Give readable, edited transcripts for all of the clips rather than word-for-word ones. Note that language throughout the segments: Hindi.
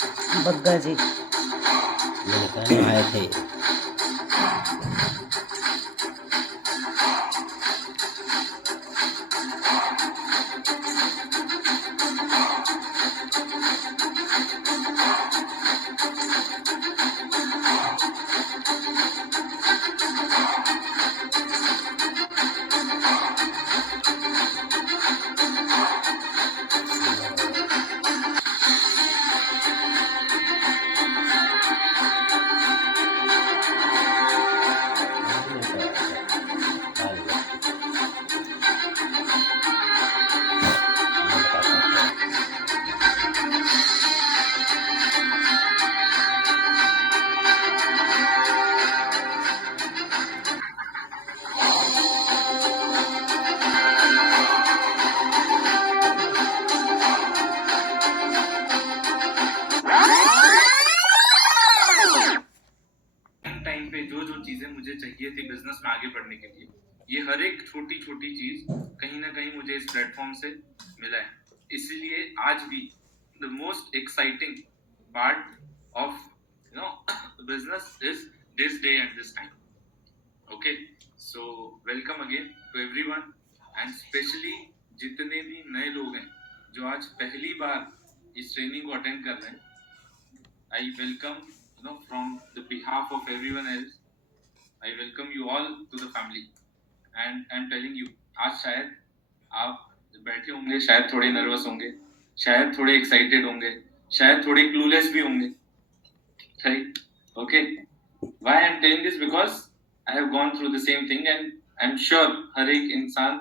बग्गा जी। मैंने कहा आए थे। मैं बताता हूँ क्या है। टाइम पे जो जो चीजें मुझे चाहिए थी बिजनेस में आगे बढ़ने के लिए, ये हर एक छोटी छोटी चीज कहीं ना कहीं मुझे इस प्लेटफॉर्म से मिला है। इसीलिए आज भी the most exciting part of business is this day and this time. Okay, so welcome again to everyone, and specially जितने भी नए लोग हैं जो आज पहली बार इस ट्रेनिंग को अटेंड कर रहे हैं, I welcome, from the behalf of everyone else, I welcome you all to the family. And I'm telling you, आज शायद आप बैठे होंगे, शायद थोड़े नर्वस होंगे, शायद थोड़े एक्साइटेड होंगे, शायद थोड़े क्लूलेस भी होंगे, right? Okay. Why I'm telling this? Because I have gone through the same thing, and I'm sure हर एक इंसान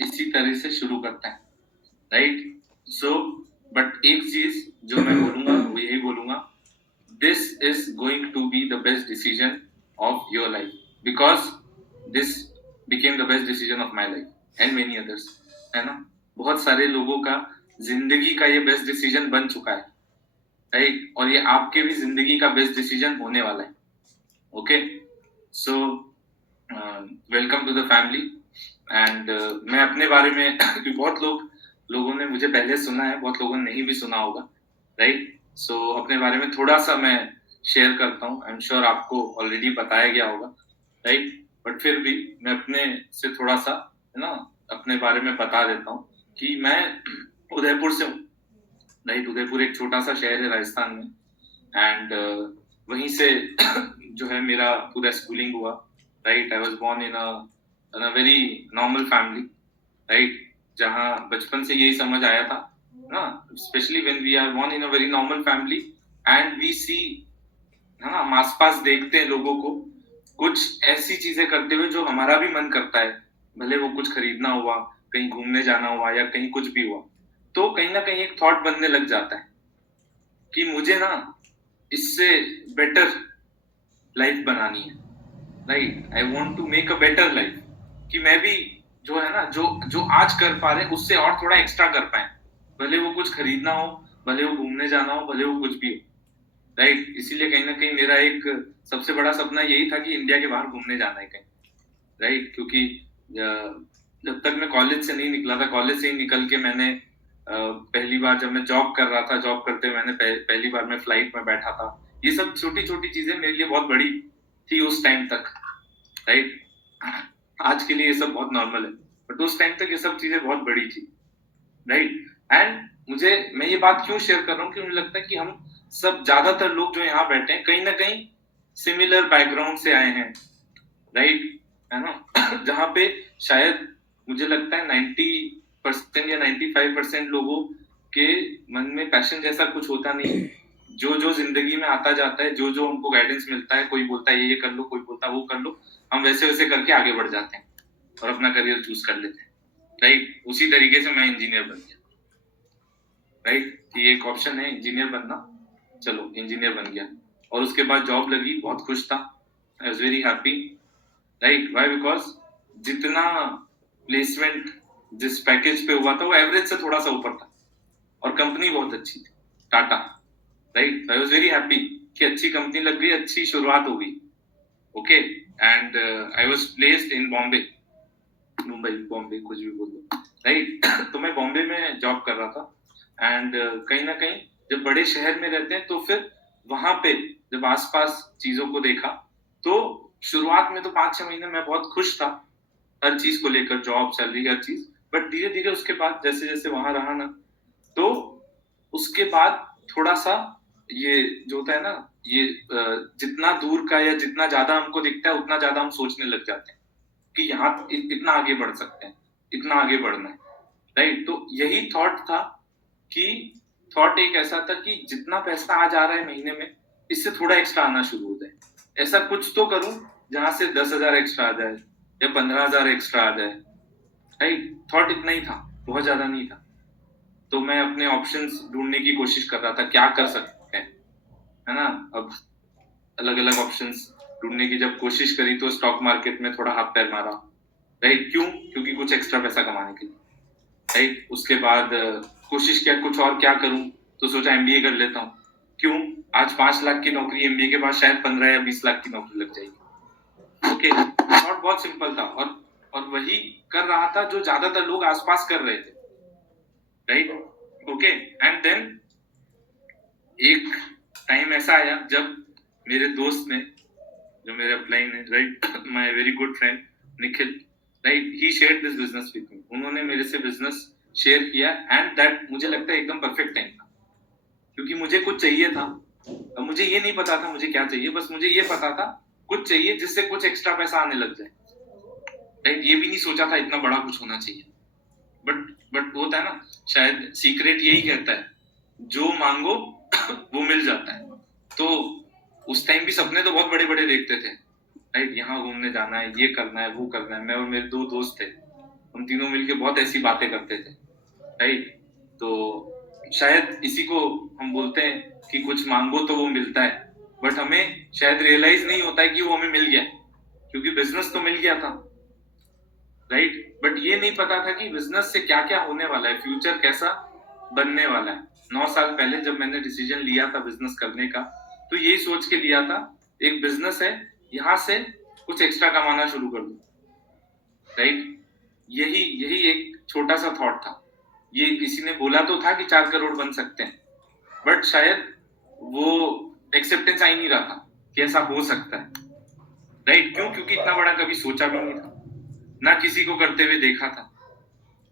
इसी तरह से शुरू करता है, right? So, but एक चीज जो मैं बोलूँगा वो यही बोलूँगा, this is going to be the best decision of your life, because this became the best decision of my life and many others, है ना? बहुत सारे लोगों का जिंदगी का ये बेस्ट डिसीजन बन चुका है, राइट? और ये आपके भी जिंदगी का बेस्ट डिसीजन होने वाला है। Okay, so welcome to the family. And मैं अपने बारे में क्योंकि बहुत लोगों ने मुझे पहले सुना है, बहुत लोगों ने नहीं भी सुना होगा, राइट? सो अपने बारे में थोड़ा सा मैं शेयर करता हूँ। आई एम श्योर आपको ऑलरेडी बताया गया होगा, राइट? बट फिर भी मैं अपने से थोड़ा सा, है ना, अपने बारे में बता देता हूँ कि मैं उदयपुर से हूँ, राइट? उदयपुर एक छोटा सा शहर है राजस्थान में, एंड वहीं से जो है मेरा पूरा स्कूलिंग हुआ, right? I was born in a very normal family, right? जहाँ बचपन से यही समझ आया था ना, specially when we are born in a very normal family and we see, है ना, हम आसपास देखते हैं लोगों को कुछ ऐसी चीजें करते हुए जो हमारा भी मन करता है, भले वो कुछ खरीदना हुआ, कहीं घूमने जाना हुआ या कहीं कुछ भी हुआ, तो कहीं ना कहीं एक थॉट बनने लग जाता है कि मुझे ना इससे बेटर लाइफ बनानी है, right? I want to make a better life, कि मैं भी जो है ना, जो आज कर पा रहे उससे और थोड़ा एक्स्ट्रा कर पाए, भले वो कुछ खरीदना हो, भले वो घूमने जाना हो, भले वो कुछ भी हो, राइट? इसीलिए कहीं ना कहीं मेरा एक सबसे बड़ा सपना यही था कि इंडिया के बाहर घूमने जाना है कहीं, राइट? क्योंकि जब तक मैं कॉलेज से नहीं निकला था, कॉलेज से ही निकल के मैंने पहली बार जब मैं जॉब कर रहा था, जॉब करते हुए मैंने पहली बार मैं फ्लाइट में बैठा था। ये सब छोटी छोटी चीजें मेरे लिए बहुत बड़ी थी उस टाइम तक, राइट? आज के लिए ये सब बहुत नॉर्मल है, बट उस टाइम तक ये सब चीजें बहुत बड़ी थी, राइट? एंड मैं ये बात क्यों शेयर कर रहा हूँ कि मुझे लगता है कि हम सब, ज्यादातर लोग जो यहाँ बैठे हैं, कहीं ना कहीं सिमिलर बैकग्राउंड से आए हैं, राइट? है ना? जहाँ पे शायद मुझे लगता है 90% या 95% लोगों के मन में पैशन जैसा कुछ होता नहीं, जो जिंदगी में आता जाता है, जो उनको गाइडेंस मिलता है, कोई बोलता है ये कर लो, कोई बोलता है वो कर लो, हम वैसे वैसे करके आगे बढ़ जाते हैं और अपना करियर चूज कर लेते हैं, राइट? उसी तरीके से मैं इंजीनियर बन गया, राइट? ये एक ऑप्शन है इंजीनियर बनना, चलो इंजीनियर बन गया, और उसके बाद जॉब लगी, बहुत खुश था, I was very happy, right? Why? Because जितना प्लेसमेंट जिस पैकेज पे हुआ था वो एवरेज से थोड़ा सा ऊपर था, और कंपनी बहुत अच्छी थी, Tata, right? I was very happy कि अच्छी कंपनी लग गई, अच्छी शुरुआत हो गई, okay? And I was placed in Bombay, Mumbai, Bombay, कुछ भी बोल दो, राइट? तो मैं बॉम्बे में जॉब कर रहा था, एंड कहीं ना कहीं जब बड़े शहर में रहते हैं तो फिर वहां पे जब आसपास चीजों को देखा तो शुरुआत में तो 5-6 महीने मैं बहुत खुश था हर चीज को लेकर, जॉब, सैलरी, हर चीज। बट धीरे धीरे उसके बाद जैसे जैसे वहां रहा ना, तो उसके बाद थोड़ा सा ये जो होता है ना, ये जितना दूर का या जितना ज्यादा हमको दिखता है उतना ज्यादा हम सोचने लग जाते हैं कि यहाँ इतना आगे बढ़ सकते हैं, इतना आगे बढ़ना है, राइट। तो यही थॉट था कि थॉट एक ऐसा था कि जितना पैसा आ जा रहा है महीने में, इससे थोड़ा एक्स्ट्रा आना शुरू हो जाए। ऐसा कुछ तो करूं जहां से 10,000 एक्स्ट्रा आ जाए या 15,000 एक्स्ट्रा आ जाए, राइट। थॉट इतना ही था, बहुत ज्यादा नहीं था। तो मैं अपने ऑप्शंस ढूंढने की कोशिश कर रहा था, क्या कर सकते हैं, है ना। अब अलग अलग ऑप्शंस ढूंढने की जब कोशिश करी तो स्टॉक मार्केट में थोड़ा हाथ पैर मारा, राइट। क्यों? क्योंकि कुछ एक्स्ट्रा पैसा कमाने के लिए, राइट। उसके बाद कोशिश किया कुछ और क्या करूं, तो सोचा एमबीए कर लेता हूं। क्यों? आज 5 लाख की नौकरी, एमबीए के बाद शायद 15 या 20 लाख की नौकरी लग जाएगी। ओके, थॉट बहुत सिंपल था और वही कर रहा था जो ज्यादातर लोग आसपास कर रहे थे, राइट। ओके, एंड देन एक टाइम ऐसा आया जब मेरे दोस्त ने, जो मेरे अपलाइन है, right, my very good friend Nikhil, right, he shared this business with me. उन्होंने मेरे से बिजनेस शेयर किया एंड दैट मुझे लगता है एकदम परफेक्ट टाइम था, क्योंकि मुझे कुछ चाहिए था। अब मुझे ये नहीं पता था मुझे क्या चाहिए, बस मुझे ये पता था कुछ चाहिए जिससे कुछ एक्स्ट्रा पैसा आने लग जाए, राइट। ये भी नहीं सोचा था इतना बड़ा कुछ होना चाहिए, बट होता है ना, शायद सीक्रेट यही कहता है, जो मांगो वो मिल जाता है। तो उस टाइम भी सपने तो बहुत बड़े बड़े देखते थे, राइट। यहाँ घूमने जाना है, ये करना है, वो करना है। मैं और मेरे 2 दोस्त थे, हम तीनों मिलके बहुत ऐसी बातें करते थे, राइट। तो शायद इसी को हम बोलते हैं कि कुछ मांगो तो वो मिलता है, बट हमें शायद रियलाइज नहीं होता है कि वो हमें मिल गया, क्योंकि बिजनेस तो मिल गया था, राइट। बट ये नहीं पता था कि बिजनेस से क्या क्या होने वाला है, फ्यूचर कैसा बनने वाला है। 9 साल पहले जब मैंने डिसीजन लिया था बिजनेस करने का, तो यही सोच के लिया था, एक बिजनेस है, यहाँ से कुछ एक्स्ट्रा कमाना शुरू कर दूं, राइट। यही एक छोटा सा थॉट था। ये किसी ने बोला तो था कि 4 करोड़ बन सकते हैं, बट शायद वो एक्सेप्टेंस आ ही नहीं रहा था कि ऐसा हो सकता है, राइट। क्यों? क्योंकि इतना बड़ा कभी सोचा भी नहीं था, ना किसी को करते हुए देखा था,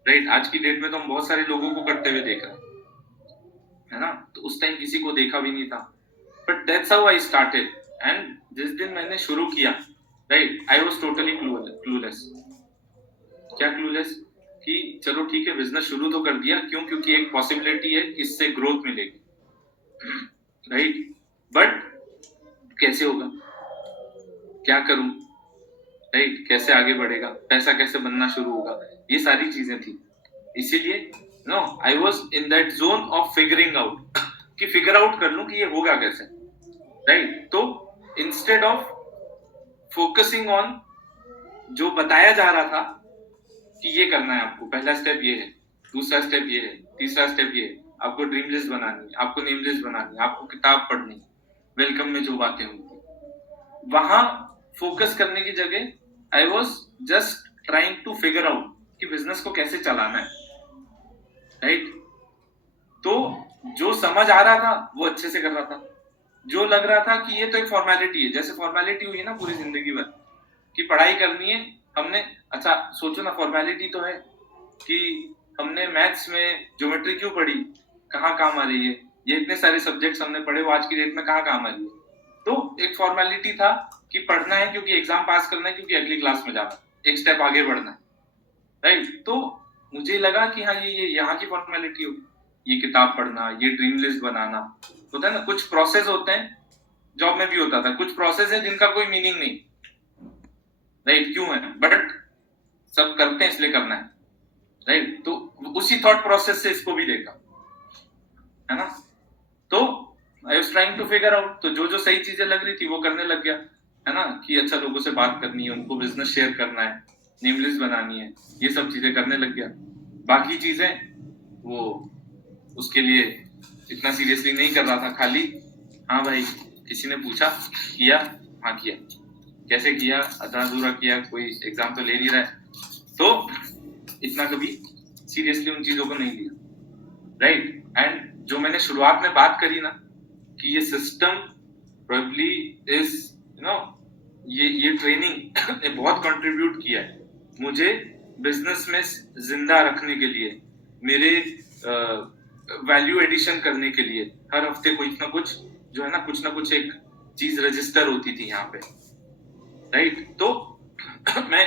राइट। आज की डेट में तो हम बहुत सारे लोगों को करते हुए देख रहे हैं, है ना। तो उस टाइम किसी को देखा भी नहीं था, but that's how I started. And जिस दिन मैंने शुरू किया, right, I was totally clueless. क्या क्लूलेस? कि चलो ठीक है, बिजनेस शुरू तो कर दिया। क्यों? क्योंकि एक पॉसिबिलिटी है इससे ग्रोथ मिलेगी, राइट। बट कैसे होगा, क्या करूं, राइट, कैसे आगे बढ़ेगा, पैसा कैसे बनना शुरू होगा, ये सारी चीजें थी। इसीलिए no, I was in that zone of figuring out, कि फिगर आउट कर लूं कि ये होगा कैसे, राइट। तो इंस्टेड ऑफ फोकसिंग ऑन जो बताया जा रहा था कि ये करना है आपको, पहला स्टेप ये है, दूसरा स्टेप ये है, तीसरा स्टेप ये है, आपको ड्रीम लिस्ट बनानी है, आपको नेम लिस्ट बनानी है, आपको किताब पढ़नी, वेलकम में जो बातें होंगी, वहां फोकस करने की जगह I was just trying to figure out कि बिजनेस को कैसे चलाना है, राइट। तो जो समझ आ रहा था वो अच्छे से कर रहा था, जो लग रहा था कि ये तो एक फॉर्मेलिटी है, जैसे फॉर्मेलिटी हुई है ना पूरी जिंदगी भर कि पढ़ाई करनी है हमने, अच्छा सोचो ना, फॉर्मेलिटी तो है कि हमने मैथ्स में ज्योमेट्री क्यों पढ़ी, कहाँ काम आ रही है, ये इतने सारे सब्जेक्ट्स हमने पढ़े, वो आज की डेट में कहाँ काम आ रही है। तो एक फॉर्मेलिटी था कि पढ़ना है क्योंकि एग्जाम पास करना है, क्योंकि अगली क्लास में जाना, एक स्टेप आगे बढ़ना है, राइट। तो मुझे लगा कि हाँ ये यहाँ की फॉर्मेलिटी होगी, ये किताब पढ़ना, ये ड्रीम लिस्ट बनाना, होता है ना, कुछ प्रोसेस होते हैं, जॉब में भी होता था, कुछ प्रोसेस है जिनका कोई मीनिंग नहीं, राइट, क्यों है, बट सब करते हैं इसलिए करना है, राइट। तो उसी थॉट प्रोसेस से इसको भी देखा, है ना। तो I was trying to figure out, तो जो सही चीजें लग रही थी वो करने लग गया, है ना, कि अच्छा लोगों से बात करनी है, उनको बिजनेस शेयर करना है, नेम लिस्ट बनानी है, ये सब चीजें करने लग गया। बाकी चीजें वो उसके लिए इतना सीरियसली नहीं कर रहा था, खाली हाँ भाई किसी ने पूछा, किया, हाँ किया, कैसे किया, आधा अधूरा किया, कोई एग्जाम तो ले नहीं रहा है, तो इतना कभी सीरियसली उन चीजों को नहीं लिया, राइट। एंड जो मैंने शुरुआत में बात करी ना कि ये सिस्टम प्रोबेबली इज ये ट्रेनिंग ने बहुत कंट्रीब्यूट किया है मुझे बिजनेस में जिंदा रखने के लिए, मेरे वैल्यू एडिशन करने के लिए। हर हफ्ते कुछ ना कुछ एक चीज रजिस्टर होती थी यहाँ पे, राइट। तो मैं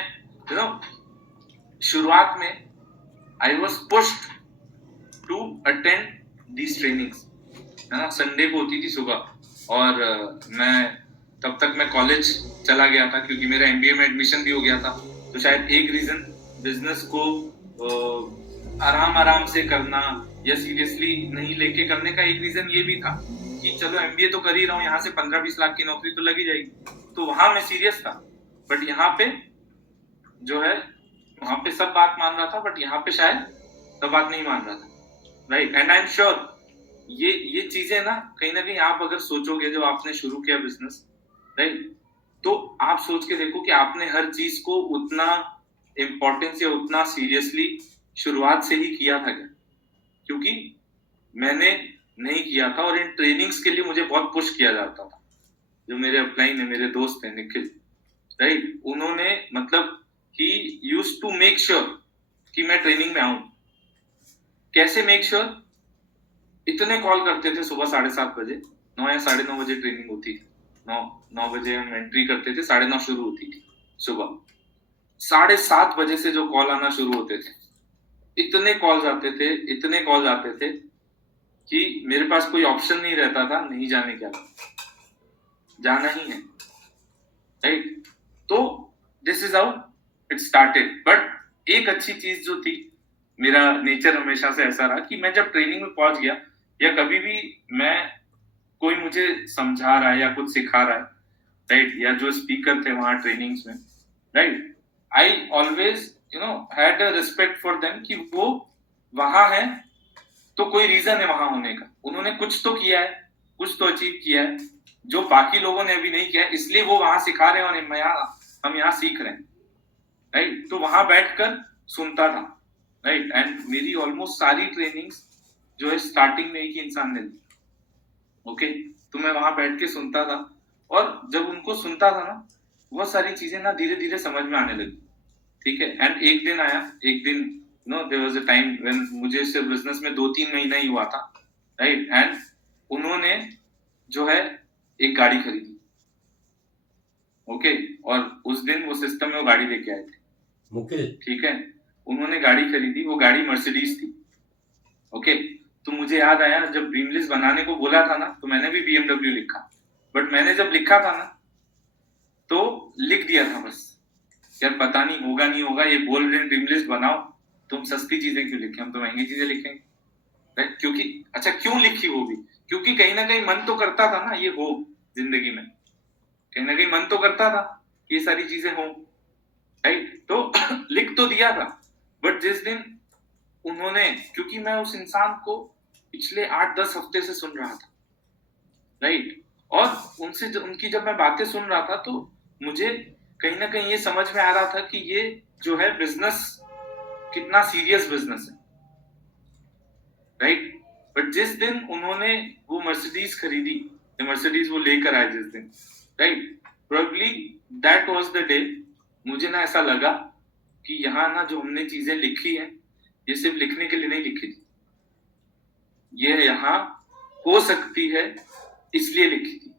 शुरुआत में I was pushed to attend these trainings, है ना। संडे को होती थी सुबह, और मैं तब तक मैं कॉलेज चला गया था क्योंकि मेरा एमबीए में एडमिशन भी हो गया था। तो शायद एक रीजन बिजनेस को आराम से करना या सीरियसली नहीं लेके करने का एक रीजन ये भी था कि चलो एमबीए तो कर ही रहा हूँ, यहाँ से 15-20 लाख की नौकरी तो लगी जाएगी। तो वहां मैं सीरियस था, बट यहाँ पे जो है वहां पे सब बात मान रहा था, बट यहाँ पे शायद सब बात नहीं मान रहा था, right. And I am sure ये चीजें ना कहीं आप अगर सोचोगे जब आपने शुरू किया बिजनेस, राइट, तो आप सोच के देखो कि आपने हर चीज को उतना इम्पोर्टेंस या उतना सीरियसली शुरुआत से ही किया था क्या? क्योंकि मैंने नहीं किया था, और इन ट्रेनिंग्स के लिए मुझे बहुत पुश किया जाता था। जो मेरे अपलाइन है, मेरे दोस्त हैं निखिल, राइट, उन्होंने मतलब ही यूज्ड टू मेक श्योर कि मैं ट्रेनिंग में आऊं। कैसे मेक श्योर? इतने कॉल करते थे सुबह 7:30 बजे, 9 या 9:30 बजे ट्रेनिंग होती थी, 9 बजे हम एंट्री करते थे, 9:30 शुरू होती थी सुबह। 7:30 बजे से जो कॉल आना शुरू होते थे, इतने कॉल्स आते थे कि मेरे पास कोई ऑप्शन नहीं रहता था नहीं जाने का, जाना ही है, राइट। तो this is how it started. But एक अच्छी चीज जो थी, मेरा नेचर हमेशा से ऐसा रहा कि मैं जब ट्रेनिंग में पहुंच गया या कभी भी मैं कोई मुझे समझा रहा है या कुछ सिखा रहा है, राइट, या जो स्पीकर थे वहां ट्रेनिंग्स में, right, I always had a respect for them कि वो वहां है तो कोई रीजन है वहां होने का। उन्होंने कुछ तो किया है, कुछ तो अचीव किया है जो बाकी लोगों ने अभी नहीं किया है, इसलिए वो वहां सिखा रहे हैं और हम यहाँ सीख रहे हैं, राइट। तो वहां बैठकर सुनता था, राइट। एंड मेरी ऑलमोस्ट सारी ट्रेनिंग्स जो है स्टार्टिंग में एक ही इंसान ने दी, ओके। तो मैं वहां बैठ के सुनता था, और जब उनको सुनता था ना, बहुत सारी चीजें ना धीरे धीरे समझ में आने लगी, ठीक है। एंड एक दिन there was a time when मुझे सिर्फ बिजनेस में 2-3 महीना ही हुआ था, राइट। एंड उन्होंने जो है एक गाड़ी खरीदी, ओके। और उस दिन वो सिस्टम में वो गाड़ी लेके आए थे, मुकिल, ठीक है। उन्होंने गाड़ी खरीदी, वो गाड़ी मर्सिडीज थी, ओके। तो मुझे याद आया जब ड्रीम लिस्ट बनाने को बोला था ना, तो मैंने भी BMW लिखा, बट मैंने जब लिखा था ना तो लिख दिया था बस, यार पता नहीं होगा नहीं होगा, ये बोल रहे हैं ड्रीम लिस्ट बनाओ, तुम सस्ती चीजें क्यों लिखें, हम तो महंगी चीजें लिखेंगे, राइट। क्योंकि अच्छा क्यों लिखी वो भी, क्योंकि कहीं ना कहीं मन तो करता था ना ये हो जिंदगी में, कहीं ना कहीं मन तो करता था कि ये सारी चीजें हो, राइट। तो लिख तो दिया था, बट जिस दिन उन्होंने, क्योंकि मैं उस इंसान को पिछले 8-10 हफ्ते से सुन रहा था, राइट, और उनकी जब मैं बातें सुन रहा था तो मुझे कहीं ना कहीं ये समझ में आ रहा था कि ये जो है बिजनेस कितना सीरियस बिजनेस है, राइट। बट जिस दिन उन्होंने वो मर्सिडीज खरीदी, मर्सिडीज वो लेकर आए जिस दिन, right, probably that was the day मुझे ना ऐसा लगा कि यहाँ ना जो हमने चीजें लिखी है ये सिर्फ लिखने के लिए नहीं लिखी थी, ये यहाँ हो सकती है इसलिए लिखी थी,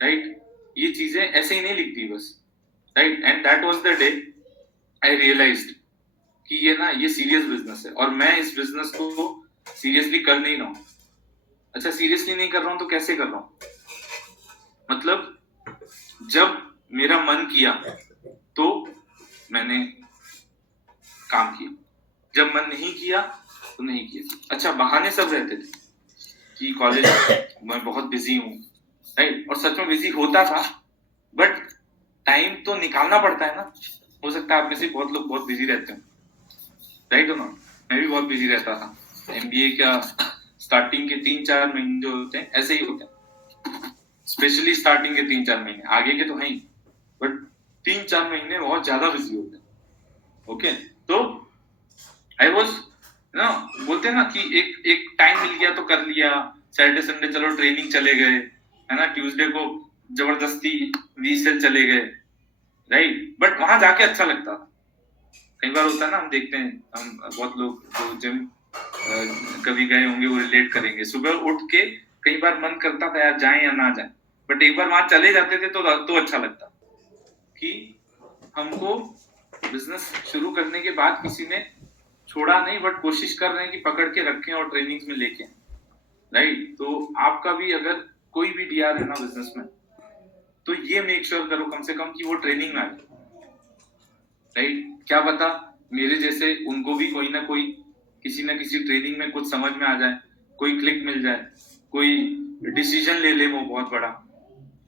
राइट। ये चीजें ऐसे ही नहीं लिखती बस, right. And that was the day I realized कि ये सीरियस बिजनेस है, और मैं इस बिजनेस को सीरियसली कर नहीं रहा हूँ। अच्छा, सीरियसली नहीं कर रहा हूँ तो कैसे कर रहा हूँ? मतलब जब मेरा मन किया तो मैंने काम किया, जब मन नहीं किया तो नहीं किया। अच्छा, बहाने सब रहते थे कि कॉलेज मैं बहुत बिजी हूँ, राइट, और सच में बिजी होता था, बट टाइम तो निकालना पड़ता है ना। हो सकता है आप में से बहुत लोग बहुत बिजी रहते हो, राइट हो ना। मैं भी बहुत बिजी रहता था। एमबीए का स्टार्टिंग के 3-4 महीने जो होते हैं ऐसे ही होते हैं, स्पेशली स्टार्टिंग के 3-4 महीने, आगे के तो है ही, बट 3-4 महीने बहुत ज्यादा बिजी होते हैं, ओके। तो आई वॉज ना, बोलते हैं ना कि एक एक टाइम मिल गया तो कर लिया, सैटरडे संडे चलो ट्रेनिंग चले गए, है ना, ट्यूसडे को जबरदस्ती वीसेल चले गए, राइट, बट वहां जाके अच्छा लगता था। कई बार होता है ना, हम देखते हैं, हम बहुत लोग जो जिम कभी गए होंगे वो रिलेट करेंगे, सुबह उठ के कई बार मन करता था यार जाएं या ना जाएं, बट एक बार वहां चले जाते थे तो अच्छा लगता कि हमको बिजनेस शुरू करने के बाद किसी ने छोड़ा नहीं, बट कोशिश कर रहे हैं कि पकड़ के रखें और ट्रेनिंग्स में लेके, राइट। तो आपका भी अगर कोई भी डीआर है ना बिजनेस में, तो ये मेक श्योर करो कम से कम कि वो ट्रेनिंग में आए, राइट। क्या पता मेरे जैसे उनको भी कोई ना कोई किसी ना किसी ट्रेनिंग में कुछ समझ में आ जाए, कोई क्लिक मिल जाए, कोई डिसीजन ले ले वो बहुत बड़ा,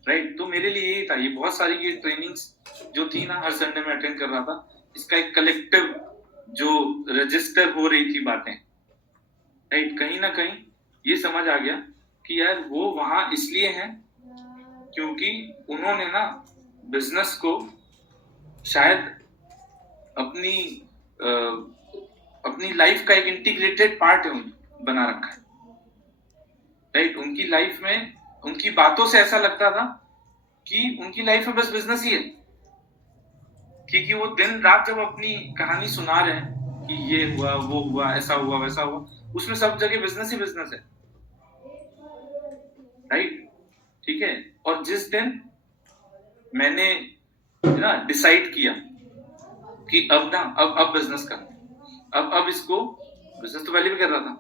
राइट। तो मेरे लिए यही था, ये बहुत सारी ये ट्रेनिंग्स जो थी ना हर संडे में अटेंड कर रहा था, इसका एक कलेक्टिव जो रजिस्टर हो रही थी बातें, राइट, कहीं ना कहीं ये समझ आ गया कि यार वो वहां इसलिए हैं क्योंकि उन्होंने ना बिजनेस को शायद अपनी अपनी लाइफ का एक इंटीग्रेटेड पार्ट बना रखा है, राइट। उनकी लाइफ में उनकी बातों से ऐसा लगता था कि उनकी लाइफ में बस बिजनेस ही है, क्योंकि वो दिन रात जब अपनी कहानी सुना रहे हैं कि ये हुआ वो हुआ ऐसा हुआ वैसा हुआ, उसमें सब जगह बिजनेस ही बिजनेस है, राइट, ठीक है। और जिस दिन मैंने ना डिसाइड किया कि अब ना अब बिजनेस करना, अब इसको, बिजनेस तो पहले भी कर रहा था,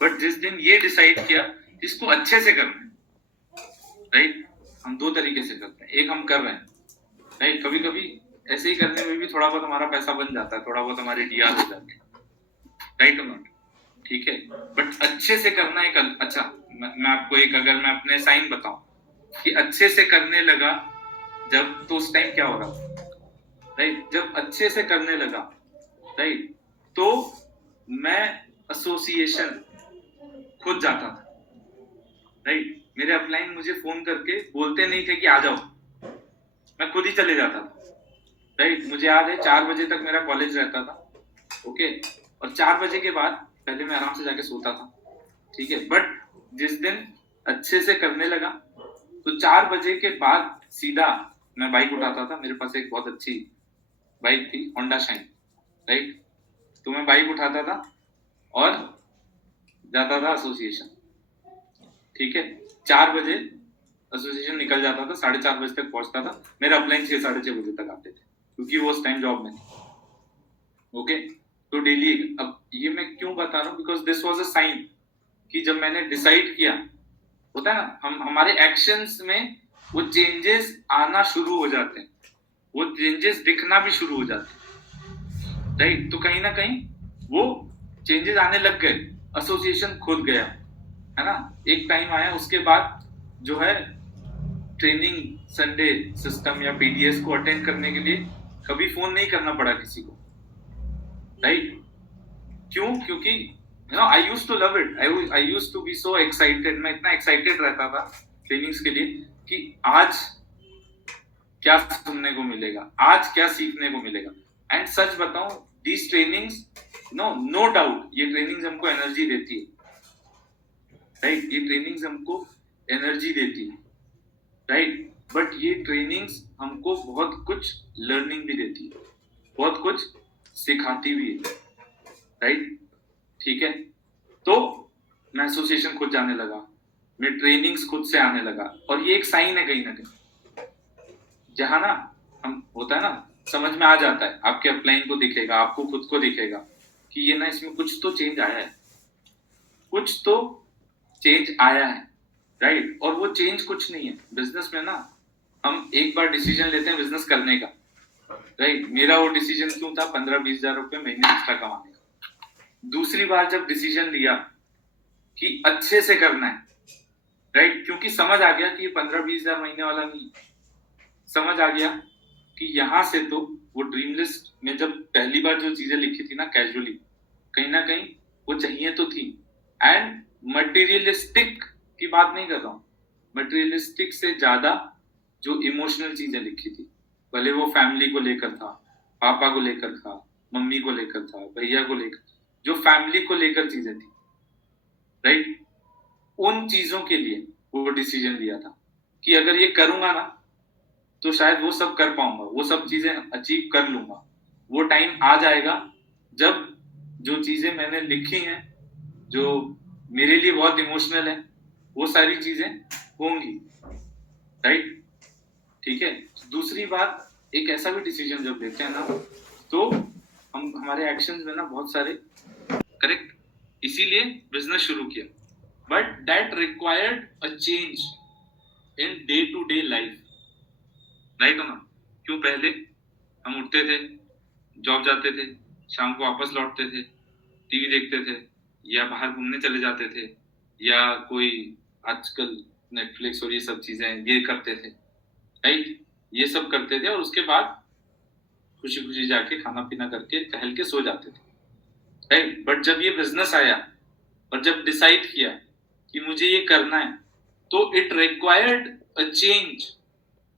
बट जिस दिन ये डिसाइड किया इसको अच्छे से करना है, राइट। हम दो तरीके से करते हैं, एक हम कर रहे हैं, राइट, कभी कभी ऐसे ही करने में भी थोड़ा बहुत हमारा पैसा बन जाता है, थोड़ा बहुत हमारे डीआर हो जाते हैं, राइट और नॉट, ठीक है, बट अच्छे से करना एक अच्छा, मैं आपको एक, अगर मैं अपने साइन बताऊं कि अच्छे से करने लगा जब, तो उस टाइम क्या हो रहा, राइट, जब अच्छे से करने लगा, राइट, तो मैं एसोसिएशन खुद जाता था, राइट। मेरे अपलाइन मुझे फोन करके बोलते नहीं थे कि आ जाओ, मैं खुद ही चले जाता था, राइट। मुझे याद है 4 बजे तक मेरा कॉलेज रहता था, ओके, और 4 बजे के बाद पहले मैं आराम से जाके सोता था, ठीक है, बट जिस दिन अच्छे से करने लगा तो 4 बजे के बाद सीधा मैं बाइक उठाता था, मेरे पास एक बहुत अच्छी बाइक थी, होंडा शाइन, राइट, तो मैं बाइक उठाता था और जाता था एसोसिएशन, ठीक है। 4 बजे एसोसिएशन निकल जाता था, 4:30 बजे तक पहुंचता था, मेरा अपलाइन 6 साढ़े 6 बजे तक आते थे, क्योंकि वो उस टाइम जॉब में थी, ओके। तो डेली, अब ये मैं क्यों बता रहा हूँ, because this was a sign कि जब मैंने डिसाइड किया, होता है ना, हम हमारे एक्शंस में वो चेंजेस आना शुरू हो जाते हैं, वो चेंजेस दिखना भी शुरू हो जाते हैं, राइट। तो कहीं ना कहीं वो चेंजेस आने लग गए, एसोसिएशन खुद गया, है ना। एक टाइम आया उसके बाद जो है ट्रेनिंग संडे सिस्टम या पीडीएस को अटेंड करने के लिए कभी फोन नहीं करना पड़ा किसी को, राइट। क्यों? क्योंकि you know I used to love it, I used to be so excited, मैं इतना एक्साइटेड रहता था ट्रेनिंग्स के लिए कि आज क्या सुनने को मिलेगा, आज क्या सीखने को मिलेगा। एंड सच बताऊं, दीज ट्रेनिंग्स, नो डाउट ये ट्रेनिंग्स हमको एनर्जी देती है, राइट, ये ट्रेनिंग्स हमको एनर्जी देती है, राइट, बट ये ट्रेनिंग्स हमको बहुत कुछ लर्निंग भी देती है, बहुत कुछ सिखाती भी है, राइट, ठीक है। तो मैं एसोसिएशन खुद जाने लगा, मैं ट्रेनिंग्स खुद से आने लगा, और ये एक साइन है कहीं ना कहीं, जहां ना हम, होता है ना, समझ में आ जाता है, आपके अपलाइन को दिखेगा, आपको खुद को दिखेगा कि ये ना इसमें कुछ तो चेंज आया है, कुछ तो चेंज आया है, राइट। और वो चेंज कुछ नहीं है, बिजनेस में ना हम एक बार डिसीजन लेते हैं बिजनेस करने का, राइट, मेरा वो डिसीजन क्यों था, 15-20 हजार रुपए महीने एक्स्ट्रा कमाने का। दूसरी बार जब डिसीजन लिया कि अच्छे से करना है, राइट, क्योंकि समझ आ गया कि ये 15-20 हजार महीने वाला नहीं, समझ आ गया कि यहां से तो वो ड्रीम लिस्ट में जब पहली बार जो चीजें लिखी थी ना कैजुअली, कहीं ना कहीं वो चाहिए तो थी। एंड मटेरियलिस्टिक की बात नहीं कर रहा हूं, मटेरियलिस्टिक से ज्यादा जो इमोशनल चीजें लिखी थी, भले वो फैमिली को लेकर था, पापा को लेकर था, मम्मी को लेकर था, भैया को लेकर, जो फैमिली को लेकर चीजें थी, राइट, उन चीजों के लिए वो डिसीजन लिया था कि अगर ये करूंगा ना तो शायद वो सब कर पाऊंगा, वो सब चीजें अचीव कर लूंगा। वो टाइम आ जाएगा जब जो चीजें मैंने लिखी हैं, जो मेरे लिए बहुत इमोशनल है, वो सारी चीजें होंगी, राइट। ठीक है। दूसरी बात, एक ऐसा भी डिसीजन जब लेते हैं ना तो हम हमारे एक्शंस में ना बहुत सारे, करेक्ट, इसीलिए बिजनेस शुरू किया, but that required a change in day to day life, right हो ना। क्यों? पहले हम उठते थे, जॉब जाते थे, शाम को वापस लौटते थे, टीवी देखते थे, या बाहर घूमने चले जाते थे, या कोई आजकल नेटफ्लिक्स और ये सब चीजें ये करते थे, राइट, ये सब करते थे, और उसके बाद खुशी खुशी जाके खाना पीना करके टहल के सो जाते थे, राइट। बट जब ये बिजनेस आया और जब डिसाइड किया कि मुझे ये करना है, तो it required a change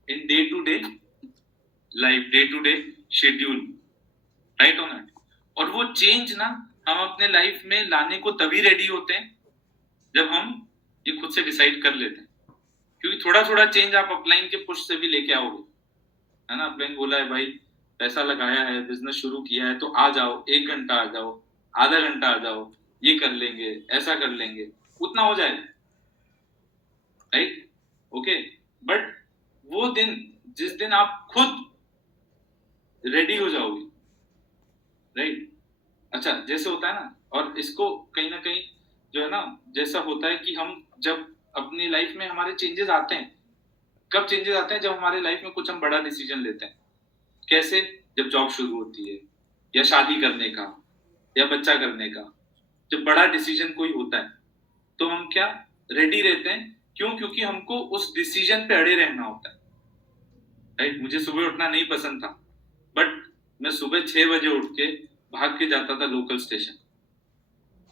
in day to day life, day to day schedule, right और नॉट। और वो चेंज ना हम अपने लाइफ में लाने को तभी रेडी होते हैं जब हम ये खुद से डिसाइड कर लेते हैं, क्योंकि थोड़ा थोड़ा चेंज आप अपलाइन के पुश से भी लेके आओगे, है ना। अपलाइन बोला है भाई पैसा लगाया है, बिजनेस शुरू किया है, तो आ जाओ, 1 घंटा आ जाओ, आधा घंटा आ जाओ, ये कर लेंगे, ऐसा कर लेंगे, उतना हो जाएगा, राइट, ओके। बट वो दिन, जिस दिन आप खुद रेडी हो जाओगे, राइट। अच्छा, जैसे होता है ना, और इसको कहीं ना कहीं जो है ना, जैसा होता है कि हम जब अपनी लाइफ में हमारे चेंजेस आते हैं, कब चेंजेस आते हैं? जब हमारे लाइफ में कुछ हम बड़ा डिसीजन लेते हैं। कैसे? जब जॉब शुरू होती है, या शादी करने का, या बच्चा करने का, जब बड़ा डिसीजन कोई होता है तो हम क्या रेडी रहते हैं? क्यों? क्योंकि हमको उस डिसीजन पे अड़े रहना होता है, राइट। मुझे सुबह उठना नहीं पसंद था, बट मैं सुबह 6 बजे उठ के भाग के जाता था लोकल स्टेशन,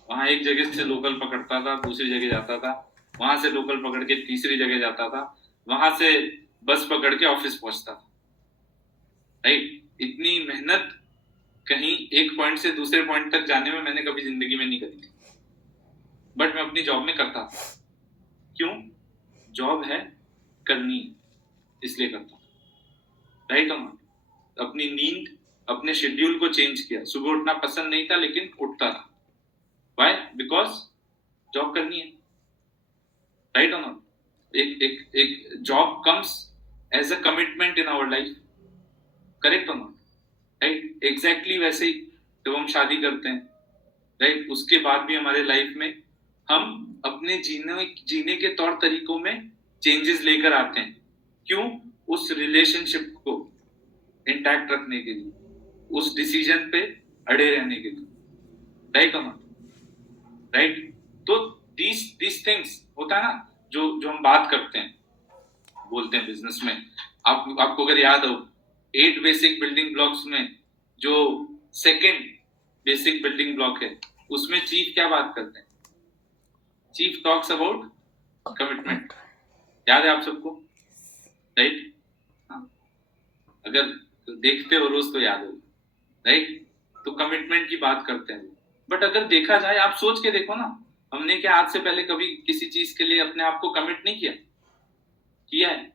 वहां एक जगह से लोकल पकड़ता था, दूसरी जगह जाता था, वहां से लोकल पकड़ के तीसरी जगह जाता था, वहां से बस पकड़ के ऑफिस पहुंचता था, राइट। इतनी मेहनत कहीं एक पॉइंट से दूसरे पॉइंट तक जाने में मैंने कभी जिंदगी में नहीं करी थी, बट मैं अपनी जॉब में करता था। क्यों? जॉब है, करनी है, इसलिए करता, राइट। अपनी नींद, अपने शेड्यूल को चेंज किया। सुबह उठना पसंद नहीं था, लेकिन उठता था। व्हाई? बिकॉज जॉब करनी है, राइट और नॉट। एक job comes as a commitment in our life, correct और नॉट, राइट। एग्जैक्टली वैसे ही जब हम शादी करते हैं, राइट, उसके बाद भी हमारे लाइफ में हम अपने जीने के तौर तरीकों में चेंजेस लेकर आते हैं। क्यों? उस रिलेशनशिप को इंटैक्ट रखने के लिए, उस डिसीजन पे अड़े रहने के लिए, राइट और नॉट, राइट। तो these थिंग्स होता है ना, जो हम बात करते हैं, बोलते हैं बिजनेस में। आपको अगर याद हो, 8 बेसिक बिल्डिंग ब्लॉक्स में जो सेकंड बेसिक बिल्डिंग ब्लॉक है, उसमें चीफ क्या बात करते हैं? Chief talks about commitment. याद है आप सबको, राइट? अगर देखते हो रोज तो याद हो, राइट। तो कमिटमेंट की बात करते हैं। बट अगर देखा जाए, आप सोच के देखो ना, हमने क्या आज से पहले कभी किसी चीज के लिए अपने आप को कमिट नहीं किया है?